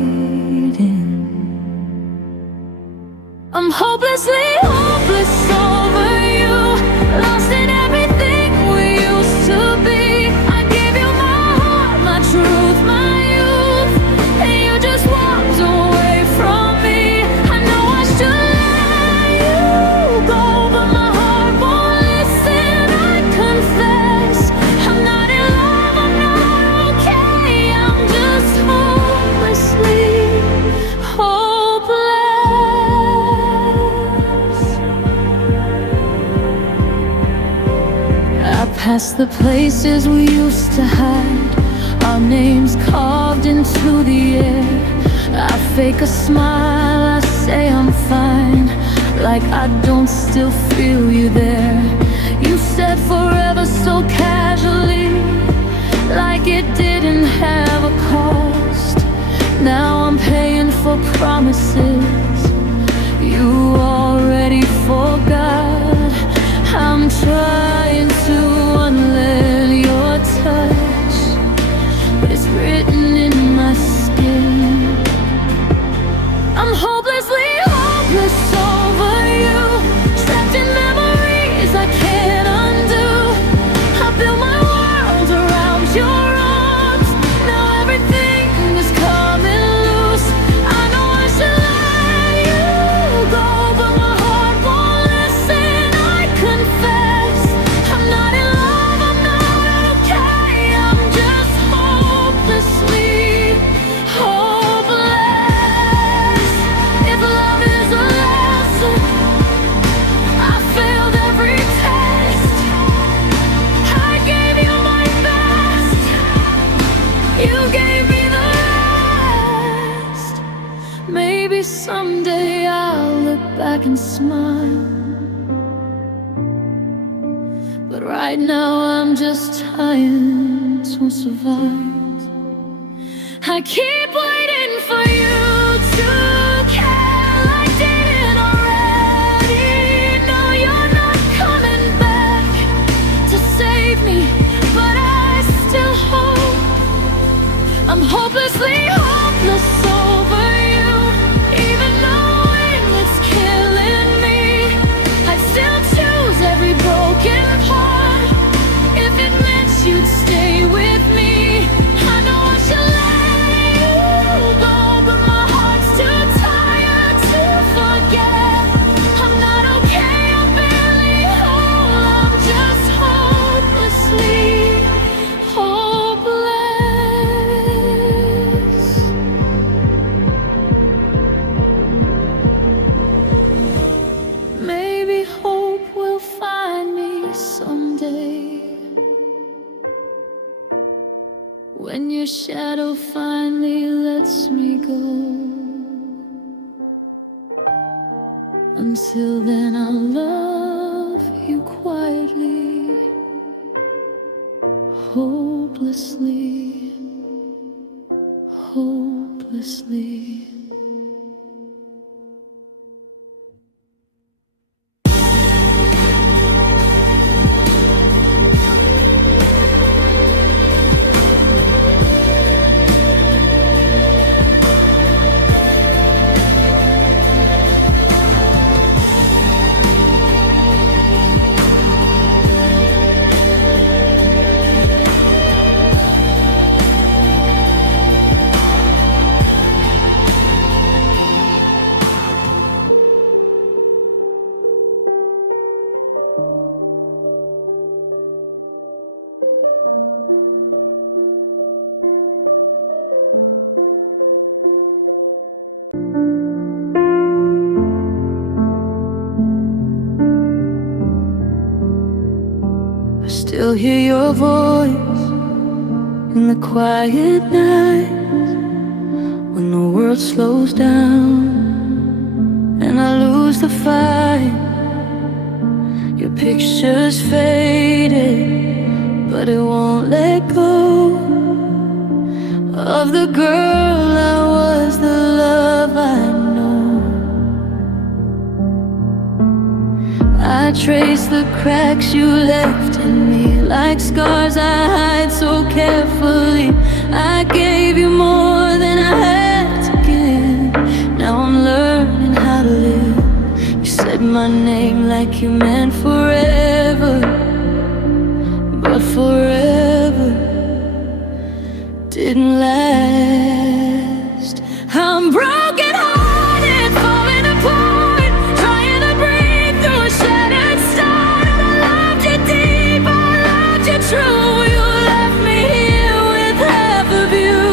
I'm hopelessly hopeless over you, lost in everything we used to be. I gave you my heart, my truth, my youth, and you just walked away from me. I know I should let you go, but my heart won't listen. I confess, I'm not in love, I'm not okay. I'm just hopelessly hopeless. I pass the places we used to hide, our names carved into the air. I fake a smile, I say I'm fine, like I don't still feel you there. You said forever so casually, like it didn't have a cost. Now I'm paying for promises you already forgot. I'm trying to unlearn your touch, but it's written in my skin. I'm hopelessly hopeless over you, trapped in memories I can't undo. I built my world around your arms, now everything is coming loose. I know I should let I can smile. But right now I'm just trying to survive. I keep waiting for you to care like I didn't already. No, you're not coming back to save me, but I still hope. I'm hopelessly hopeless over you, even knowing it's killing me. I'd still choose every broken part if it meant you'd stay with me. I know I should let you go, but my heart's too tired to forget. I'm not okay, I'm barely whole, I'm just hopelessly hopeless. Maybe hope will find me someday, when your shadow finally lets me go. Until then I'll love you quietly, hopelessly, hopelessly. I still hear your voice in the quiet nights, when the world slows down and I lose the fight. Your picture's faded, but it won't let go of the girl I was, the love I know. I trace the cracks you left in me, like scars I hide so carefully. I gave you more than I had to give. Now I'm learning how to live. You said my name like you meant forever, but forever didn't last. I'm broken hearted, falling apart, trying to breathe through a shattered start. And I loved you deep, I loved you true. You left me here with half of you.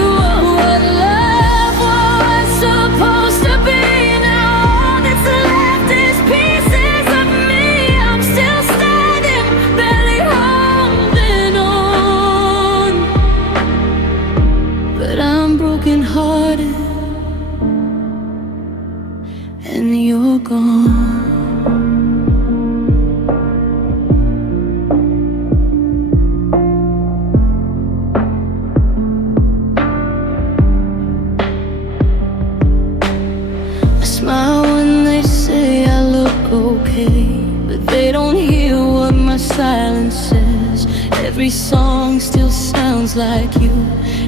What love was supposed to be, now all that's left is pieces of me. I'm still standing, barely holding on, but I'm broken hearted and you're gone. I smile when they say I look okay, but they don't hear what my silence says. Every song still sounds like you,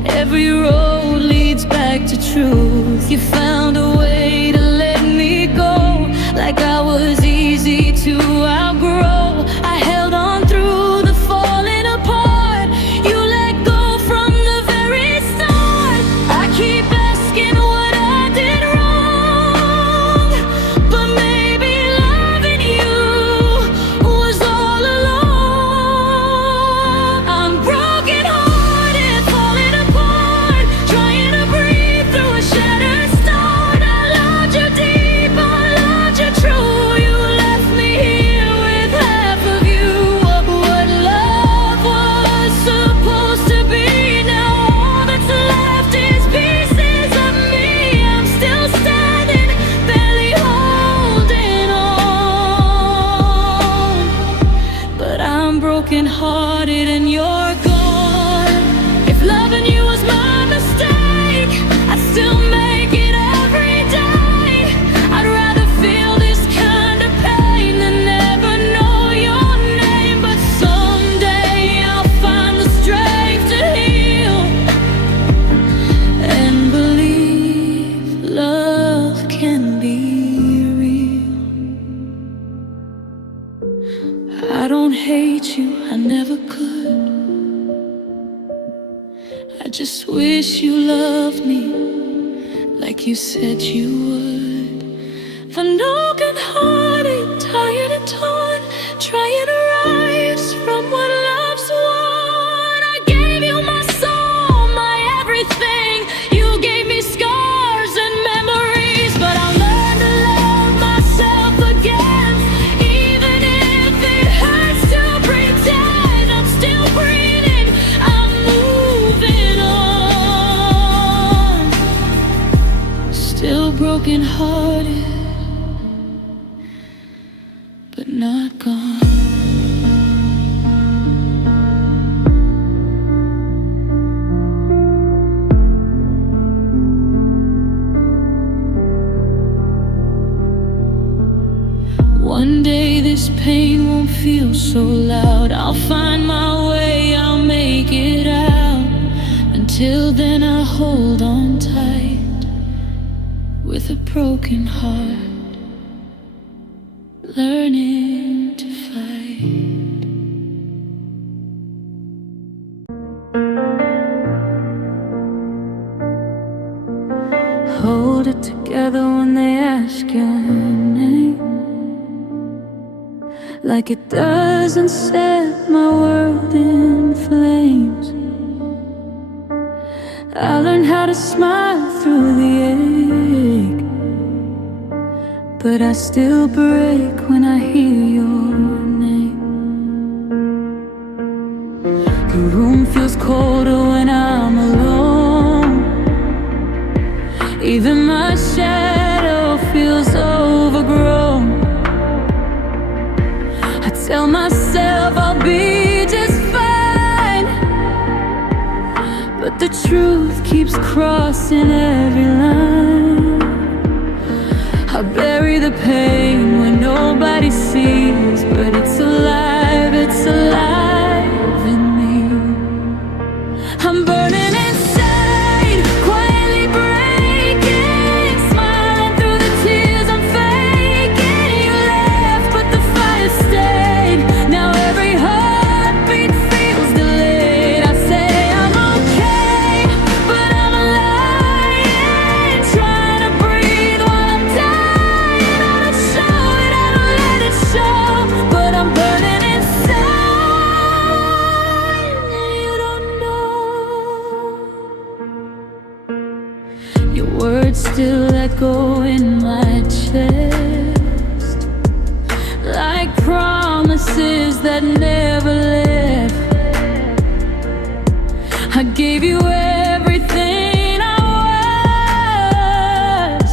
every road leads back to truth. You found a way to let me go, like I was easy to outgrow. I held on through the falling apart. You let go from the very start. I keep asking what I did wrong, but maybe loving you was all along. I'm broken hearted, falling apart, trying to breathe through a shadow. like you said you would. For broken hearted, tired and torn, trying to rise from what love's won. I gave you my soul, my everything. You gave me scars and memories, but I learned to love myself again. Even if it hurts to pretend, I'm still breathing, I'm moving on. Still broken hearted, but not gone. One day this pain won't feel so loud. I'll find my way, I'll make it out. Until then I'll hold on tight with a broken heart, learning to fight. Hold it together when they ask your name, like it doesn't set my world in flames. I learned how to smile through the ache, but I still break when I hear your name. The room feels colder when I'm alone. Even my shadow feels overgrown. I tell myself I'll be just fine, but the truth keeps crossing every line. I bury the pain when nobody sees, but it's alive in me. I'm burning inside, quietly breaking, smiling through the tears I'm faking. You left, but the fire stayed. Now every heartbeat feels delayed. I say I'm okay, but I'm lying, trying to breathe while I'm dying. I don't show it, I don't let it show, but I'm burning inside, and you don't know. Your words still echo in my chest, like promises that never left. I gave you everything I was.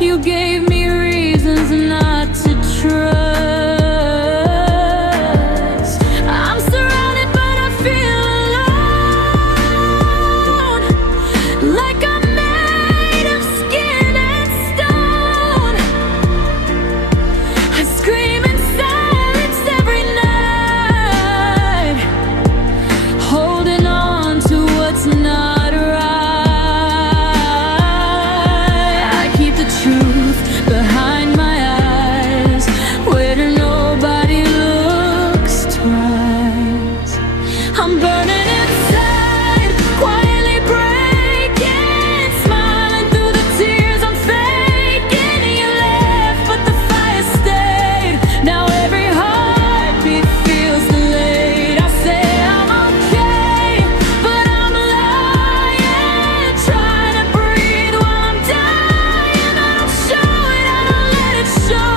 You gave me reasons not to trust. I'm surrounded but I feel alone, like I'm made of skin and stone. I scream in silence every night, holding on to what's not right. I keep the truth behind my eyes, where nobody looks twice. I'm burning inside, quietly breaking, smiling through the tears I'm faking. You left, but the fire stayed. Now every heartbeat feels delayed. I say I'm okay, but I'm lying, trying to breathe while I'm dying. I don't show it, I don't let it show,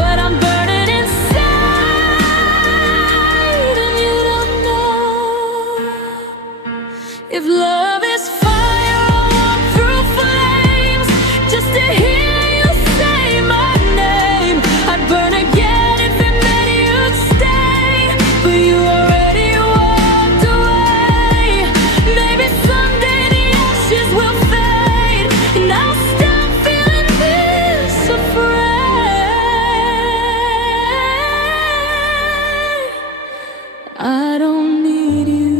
but I'm burning inside, and you don't know. If love is fire, I'll walk through flames just to hear you say my name. I'd burn again if it meant you'd stay, but you already walked away. Maybe someday the ashes will fade, and I'll stop feeling this afraid. I don't need you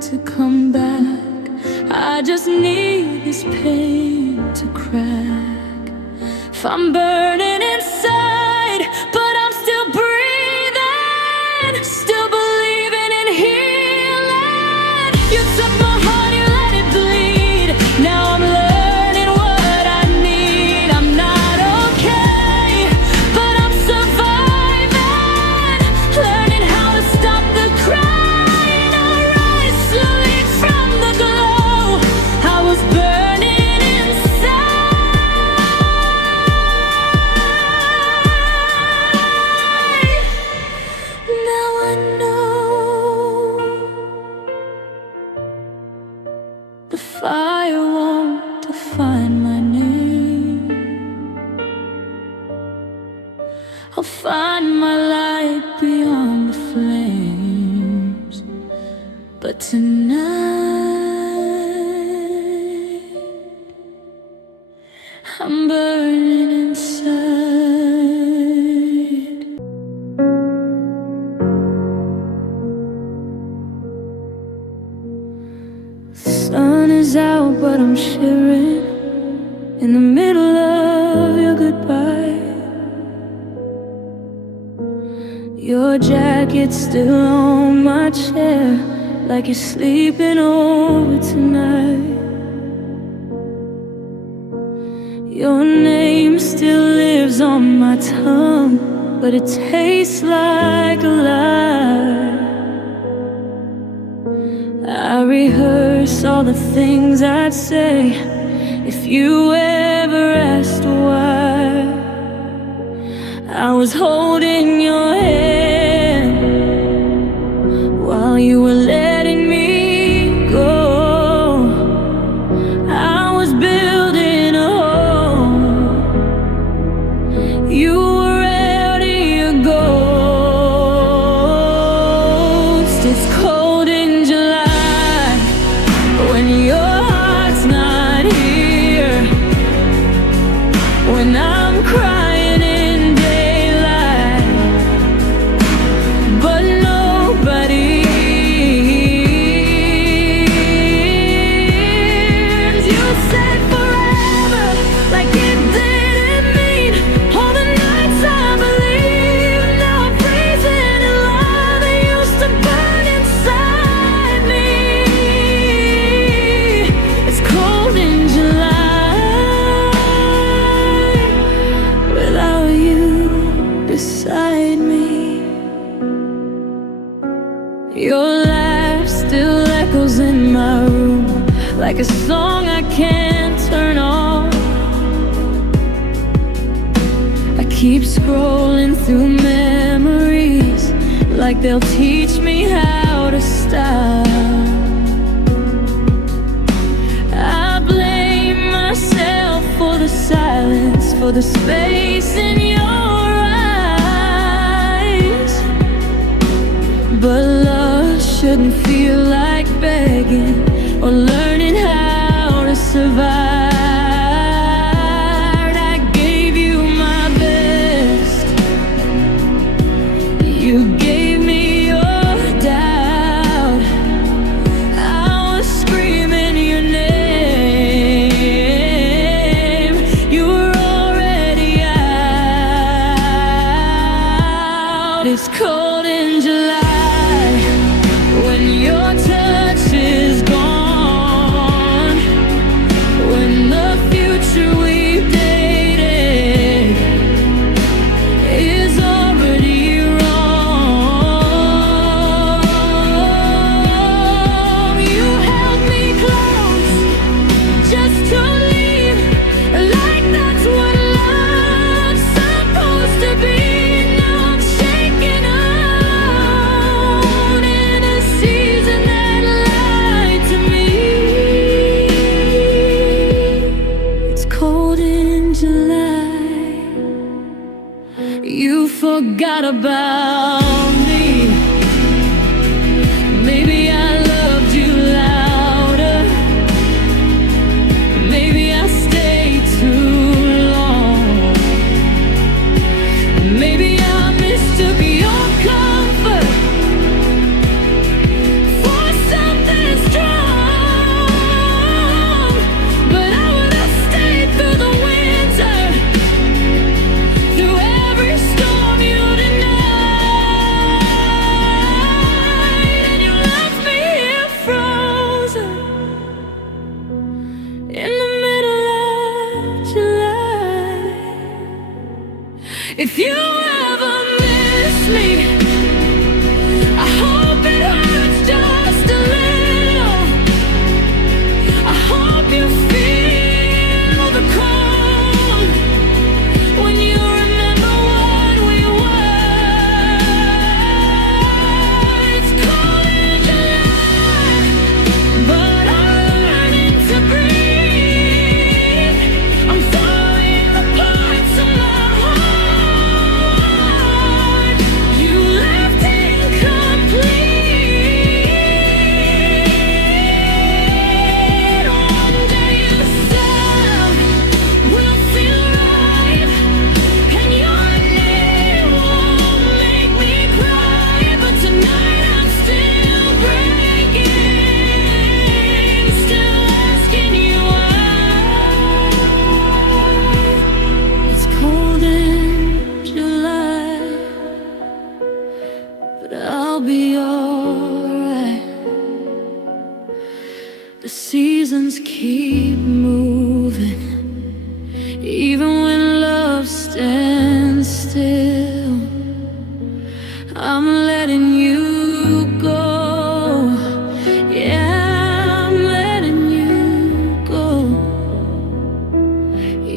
to come back, I just need this pain to crack. If I'm burning inside, but I'm still breathing, still believing in healing. You took my heart, you let it bleed. Now I'm learning what I my name. I'll find my light beyond the flames. But tonight I'm burning inside. The sun is out, but I'm shivering in the middle of your goodbye. Your jacket's still on my chair, like you're sleeping over tonight. Your name still lives on my tongue, but it tastes like a lie. I rehearse all the things I'd say if you ever asked why. I was holding your hand while you were letting me go. I was building a home, you were ready to go. It's cold in July when your heart's not here, when I'm crying in daylight, but nobody hears. You said forever, like it didn't mean all the nights I believed. Now I'm freezing in love that used to burn inside me. It's cold in July without you beside me. Your laugh still echoes in my room, like a song I can't turn off. I keep scrolling through memories, like they'll teach me how to stop. I blame myself for the silence, for the space in your eyes. But love shouldn't feel like begging or learning how to survive. I gave you my best, you gave me your doubt. I was screaming your name, you were already out. It's cold in July when your touch is gone, when the future we've dated is already wrong. You held me close just to leave, like that's what love's supposed to be. Now I'm shaking alone in a season that lied to me. It's cold in July, you forgot about me. Maybe I loved you louder, maybe I stayed too long, maybe I mistook your comfort for something strong. But I would have stayed through the winter, through every storm you denied. And you left me here frozen in the middle of July. If you ever miss me, I hope it hurts just a little. I hope you feel the cold when you remember what we were. It's cold in July, but I'm learning to breathe.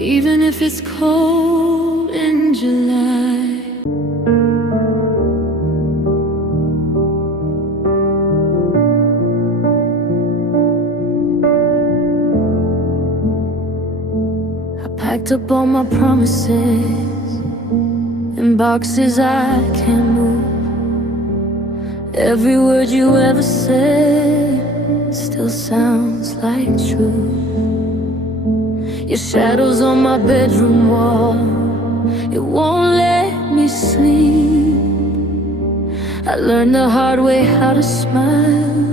even if it's cold in July. I packed up all my promises in boxes I can't move. Every word you ever said still sounds like truth. Your shadow's on my bedroom wall, it won't let me sleep. I learned the hard way how to smile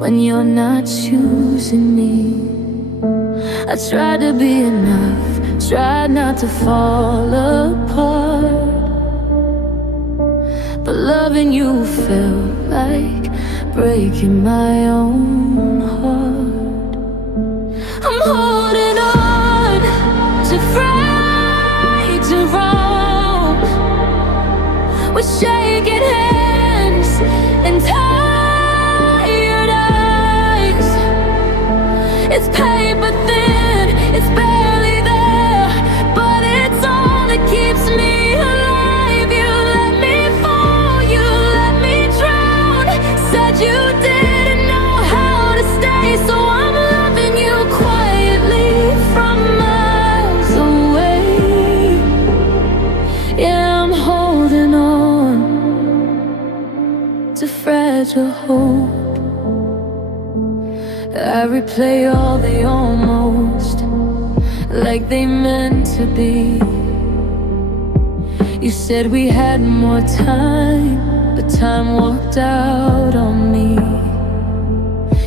when you're not choosing me. I tried to be enough, tried not to fall apart, but loving you felt like breaking my own heart. I'm holding on to fragile wrong, with shaking hands and tired eyes. It's paper thin, it's barely there, but it's all that keeps me alive. You let me fall, you let me drown. Said you didn't know how to stay, so I'm loving you quietly from miles away. Yeah, I'm holding on to fragile hope. I replay all the almost, like they meant to be. You said we had more time, but time walked out on me.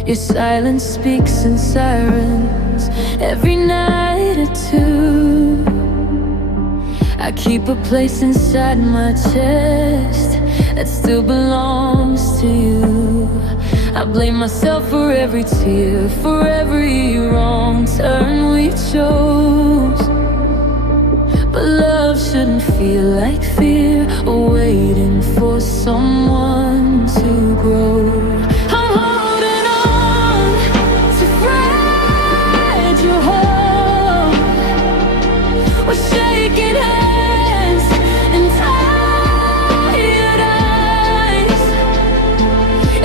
Your silence speaks in sirens every night or two. I keep a place inside my chest that still belongs to you. I blame myself for every tear, for every wrong turn we chose. But love shouldn't feel like fear, or waiting for someone to grow. I'm holding on to fragile hope, with shaking hands and tired eyes.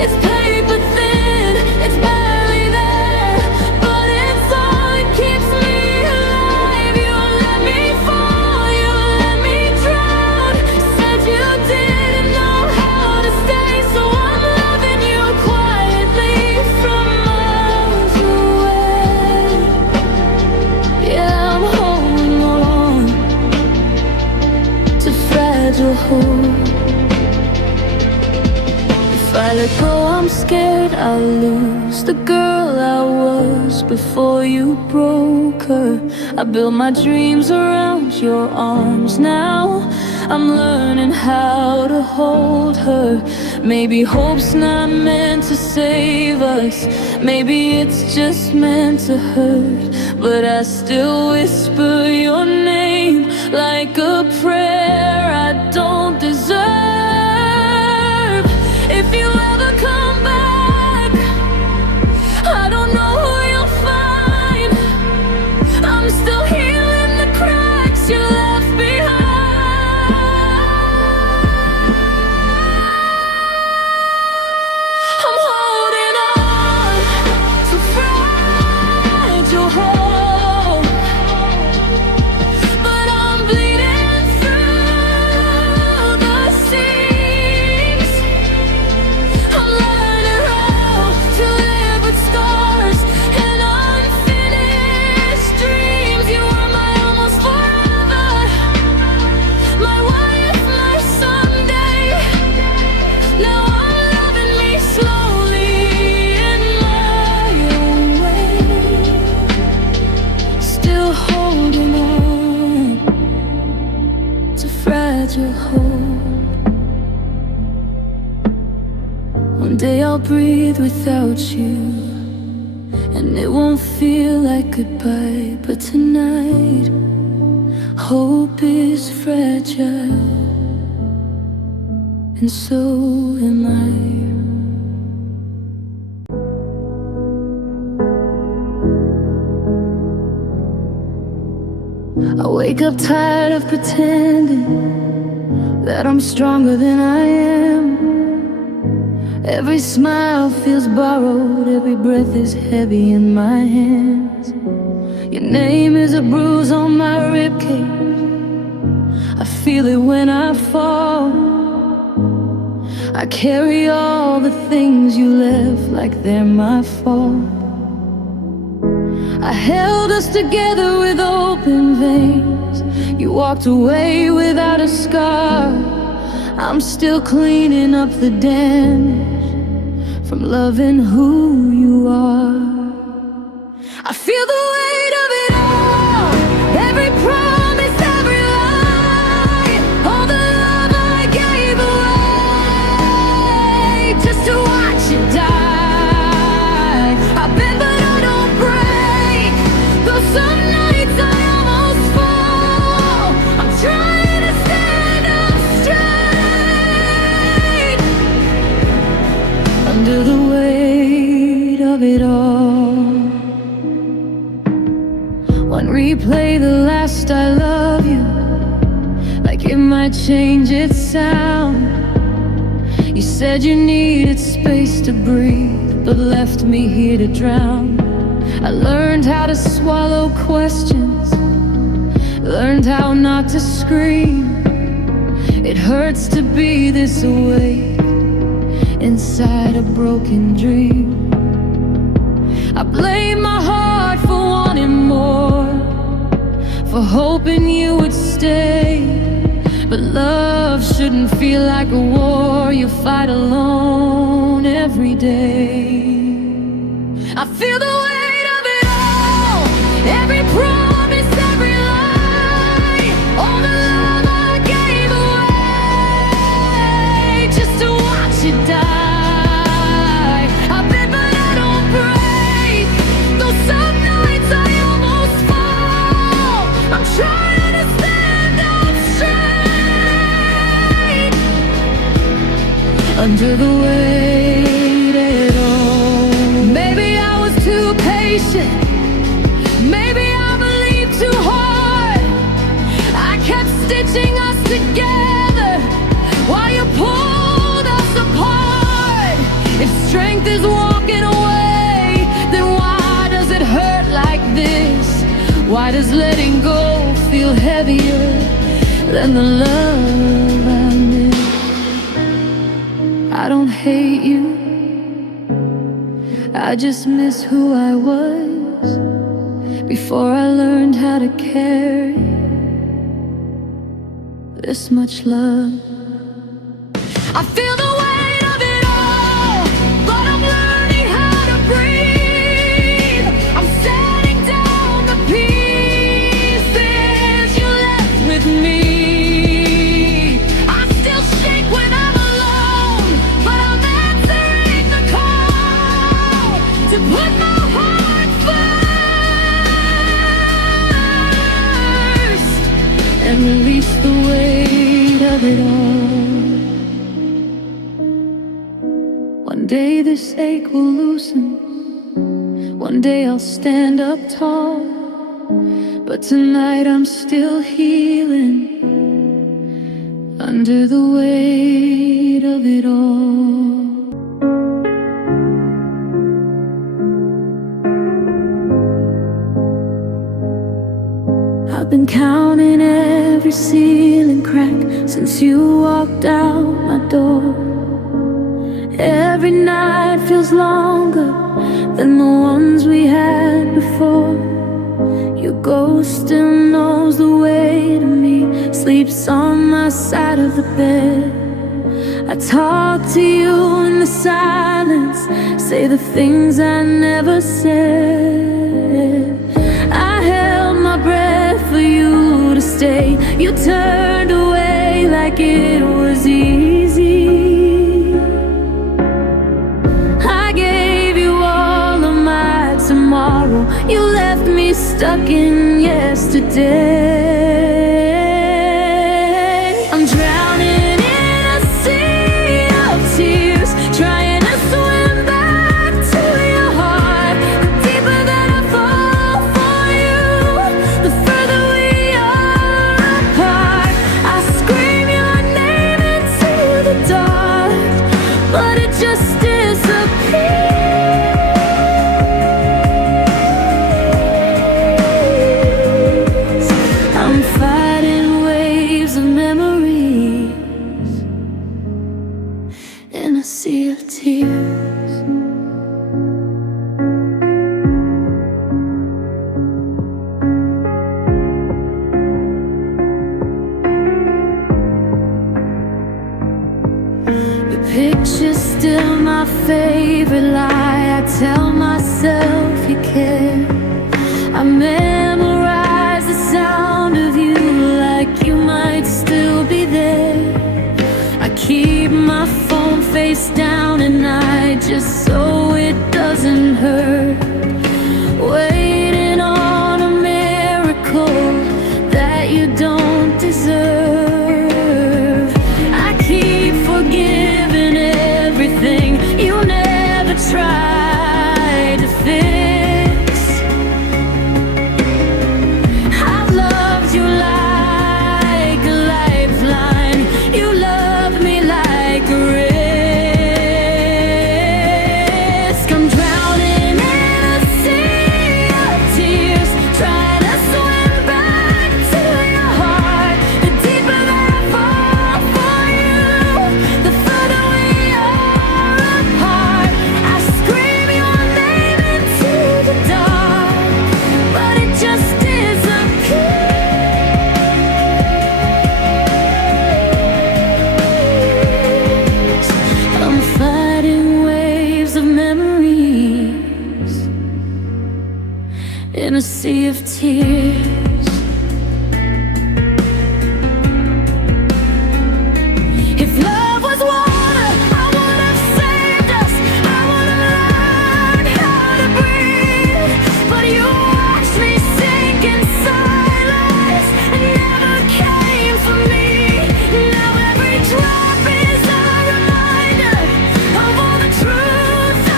It's paper thin, it's barely there, but it's all that keeps me alive. You let me fall, you let me drown. Said you didn't know how to stay, so I'm loving you quietly from miles away. Yeah, I'm holding on to fragile hope. If I let go, I'm scared I'll lose the girl I was before you broke her. I built my dreams around your arms. Now I'm learning how to hold her. Maybe hope's not meant to save us, maybe it's just meant to hurt. But I still whisper your name like a prayer I don't deserve. If you ever come back, I don't know who you'll find. I'm still healing the cracks you left behind. I'm holding on to fragile hope, but I'm bleeding through the seams. I'm learning how to live with scars and unfinished dreams. You were my almost forever, my what if, my someday. Now I'm loving me slowly in my own way, still holding on to fragile hope. One day I'll breathe without you, and it won't feel like goodbye. But tonight, hope is fragile, and so am I. I wake up tired of pretending that I'm stronger than I am. Every smile feels borrowed, every breath is heavy in my hands. Your name is a bruise on my ribcage, I feel it when I fall. I carry all the things you left like they're my fault. I held us together with open veins. You walked away without a scar. I'm still cleaning up the damage from loving who you are. I feel the weight of it all, every promise, every lie, all the love I gave away just to watch you die. I've been but I don't break, though some nights I almost fall. I'm trying to stand up straight under the weight of it all. One replay the last I love you, like it might change its sound. You said you needed space to breathe, but left me here to drown. I learned how to swallow questions, learned how not to scream. It hurts to be this awake inside a broken dream. I blame my heart for wanting more, for hoping you would stay. But love shouldn't feel like a war you fight alone every day. I feel the weight of it all, every promise, every lie, all the love I gave away just to watch you die. I've been but I don't break, though some nights I almost fall. I'm trying to stand up straight under the weight of it all. Maybe I was too patient, maybe I believed too hard. I kept stitching us together while you pulled us apart. If strength is walking away, then why does it hurt like this? Why does letting go feel heavier than the love I miss? I don't hate you, I just miss who I was before I learned how to carry this much love. I feel the weight of it all, but I'm learning how to breathe. I'm setting down the pieces you left with me. I still shake when I'm alone, but I'm answering the call to put my heart first and release the weight of it all. One day this ache will loosen, one day I'll stand up tall, but tonight I'm still healing under the weight of it all. I've been counting every ceiling crack since you walked out my door. Every night feels longer than the ones we had before. Your ghost still knows the way to me, sleeps on my side of the bed. I talk to you in the silence, say the things I never said. I held my breath for you to stay. You turned away like it was easy. I gave you all of my tomorrow, you left me stuck in yesterday. I'm drowning in a sea of tears, trying to swim back to your heart. The deeper that I fall for you, the further we my favorite lie. I tell myself you care. I memorize the sound of you like you might still be there. I keep my phone face down at night just so it doesn't hurt. Waiting on a miracle that you don't deserve. I keep forgiving everything you never tried to fix. I've loved you like a lifeline. You love me like a risk. I'm drowning in a sea of tears, trying to swim back to your heart. The deeper that I fall for you, the further we are apart. I scream your name into the dark, but it just disappears. I'm fighting waves of memories in a sea of tears. If love was water, I would have saved us. I would have learned how to breathe. But you watched me sink in silence and never came for me. Now every drop is a reminder of all the truth I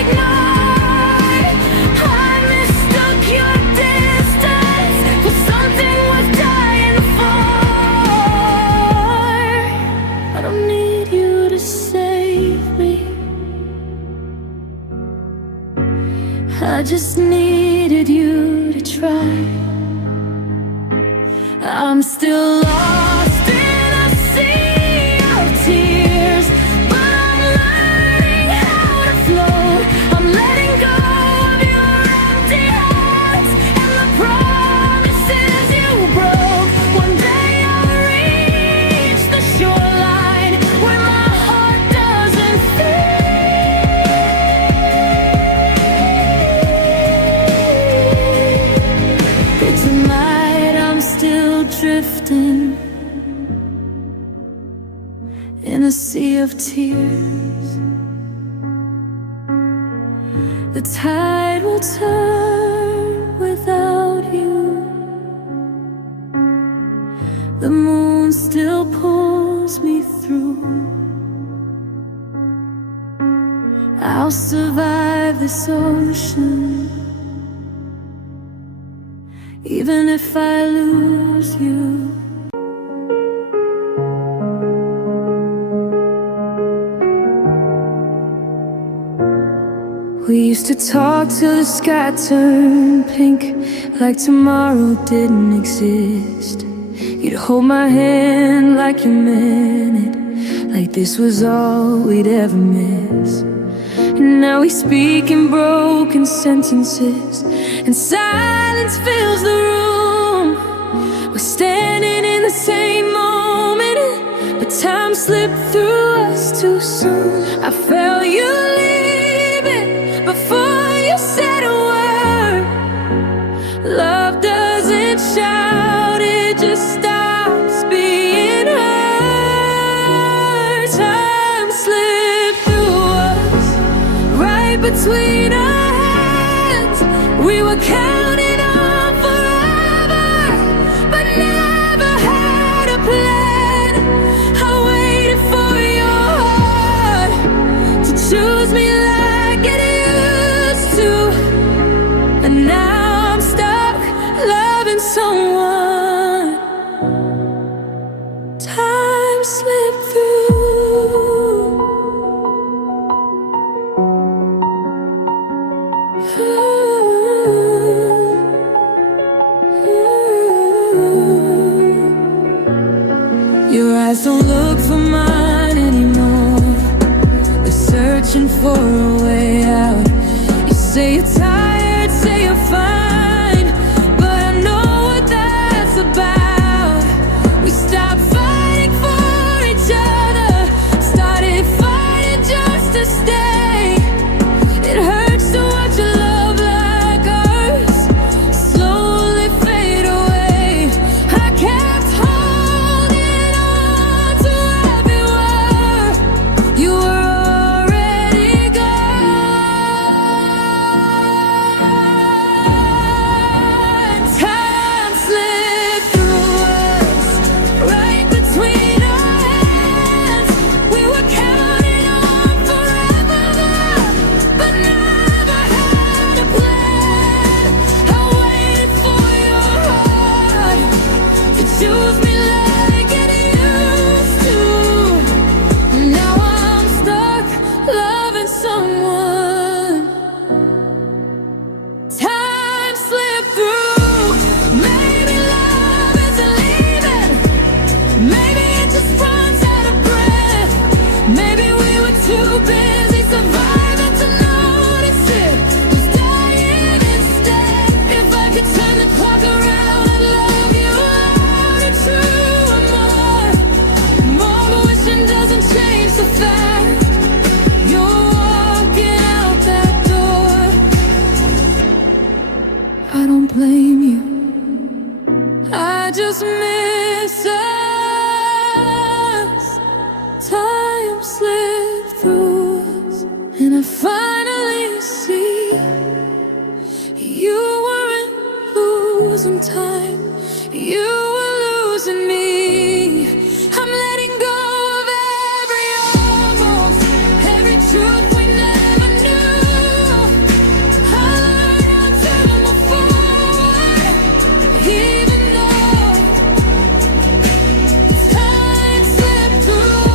ignored. I mistook your distance for something worth dying for. I don't need you to save me. I just needed you to try. I'm still lost in a sea of tears, but I'm learning how to float. I'm letting go of your empty hands and the promises you broke. One day I'll reach the shoreline where my heart doesn't feel. But tonight I'm still drifting in a sea of tears. The tide will turn without you. The moon still pulls me through. I'll survive this ocean, even if I lose you. We used to talk till the sky turned pink, like tomorrow didn't exist. You'd hold my hand like you meant it, like this was all we'd ever miss. And now we speak in broken sentences, and silence fills the room. We're standing in the same moment, but time slipped through us too soon. I felt you leaving before you said a word. Love doesn't shout, it just stops being heard. Time slipped through us, right between our hands. We were counting on forever, but never had a plan. I waited for your heart to choose me like it used to, and now I'm stuck loving someone. Time slipped through. Your eyes don't look for mine anymore. They're searching for a way out. You say you're tired, say you're fine, but I know what that's about. We stopped fighting for each other, started fighting just to stay. I just miss us. Time slipped through us, and I finally see you weren't losing time, you were losing me. I'm letting go of every almost, every truth we never knew. I learned how to move forward, even though time slipped through.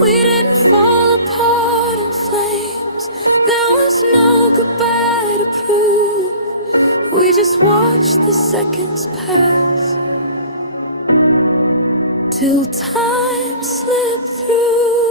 We didn't fall apart in flames. There was no goodbye to prove. We just watched the seconds pass till time slipped through.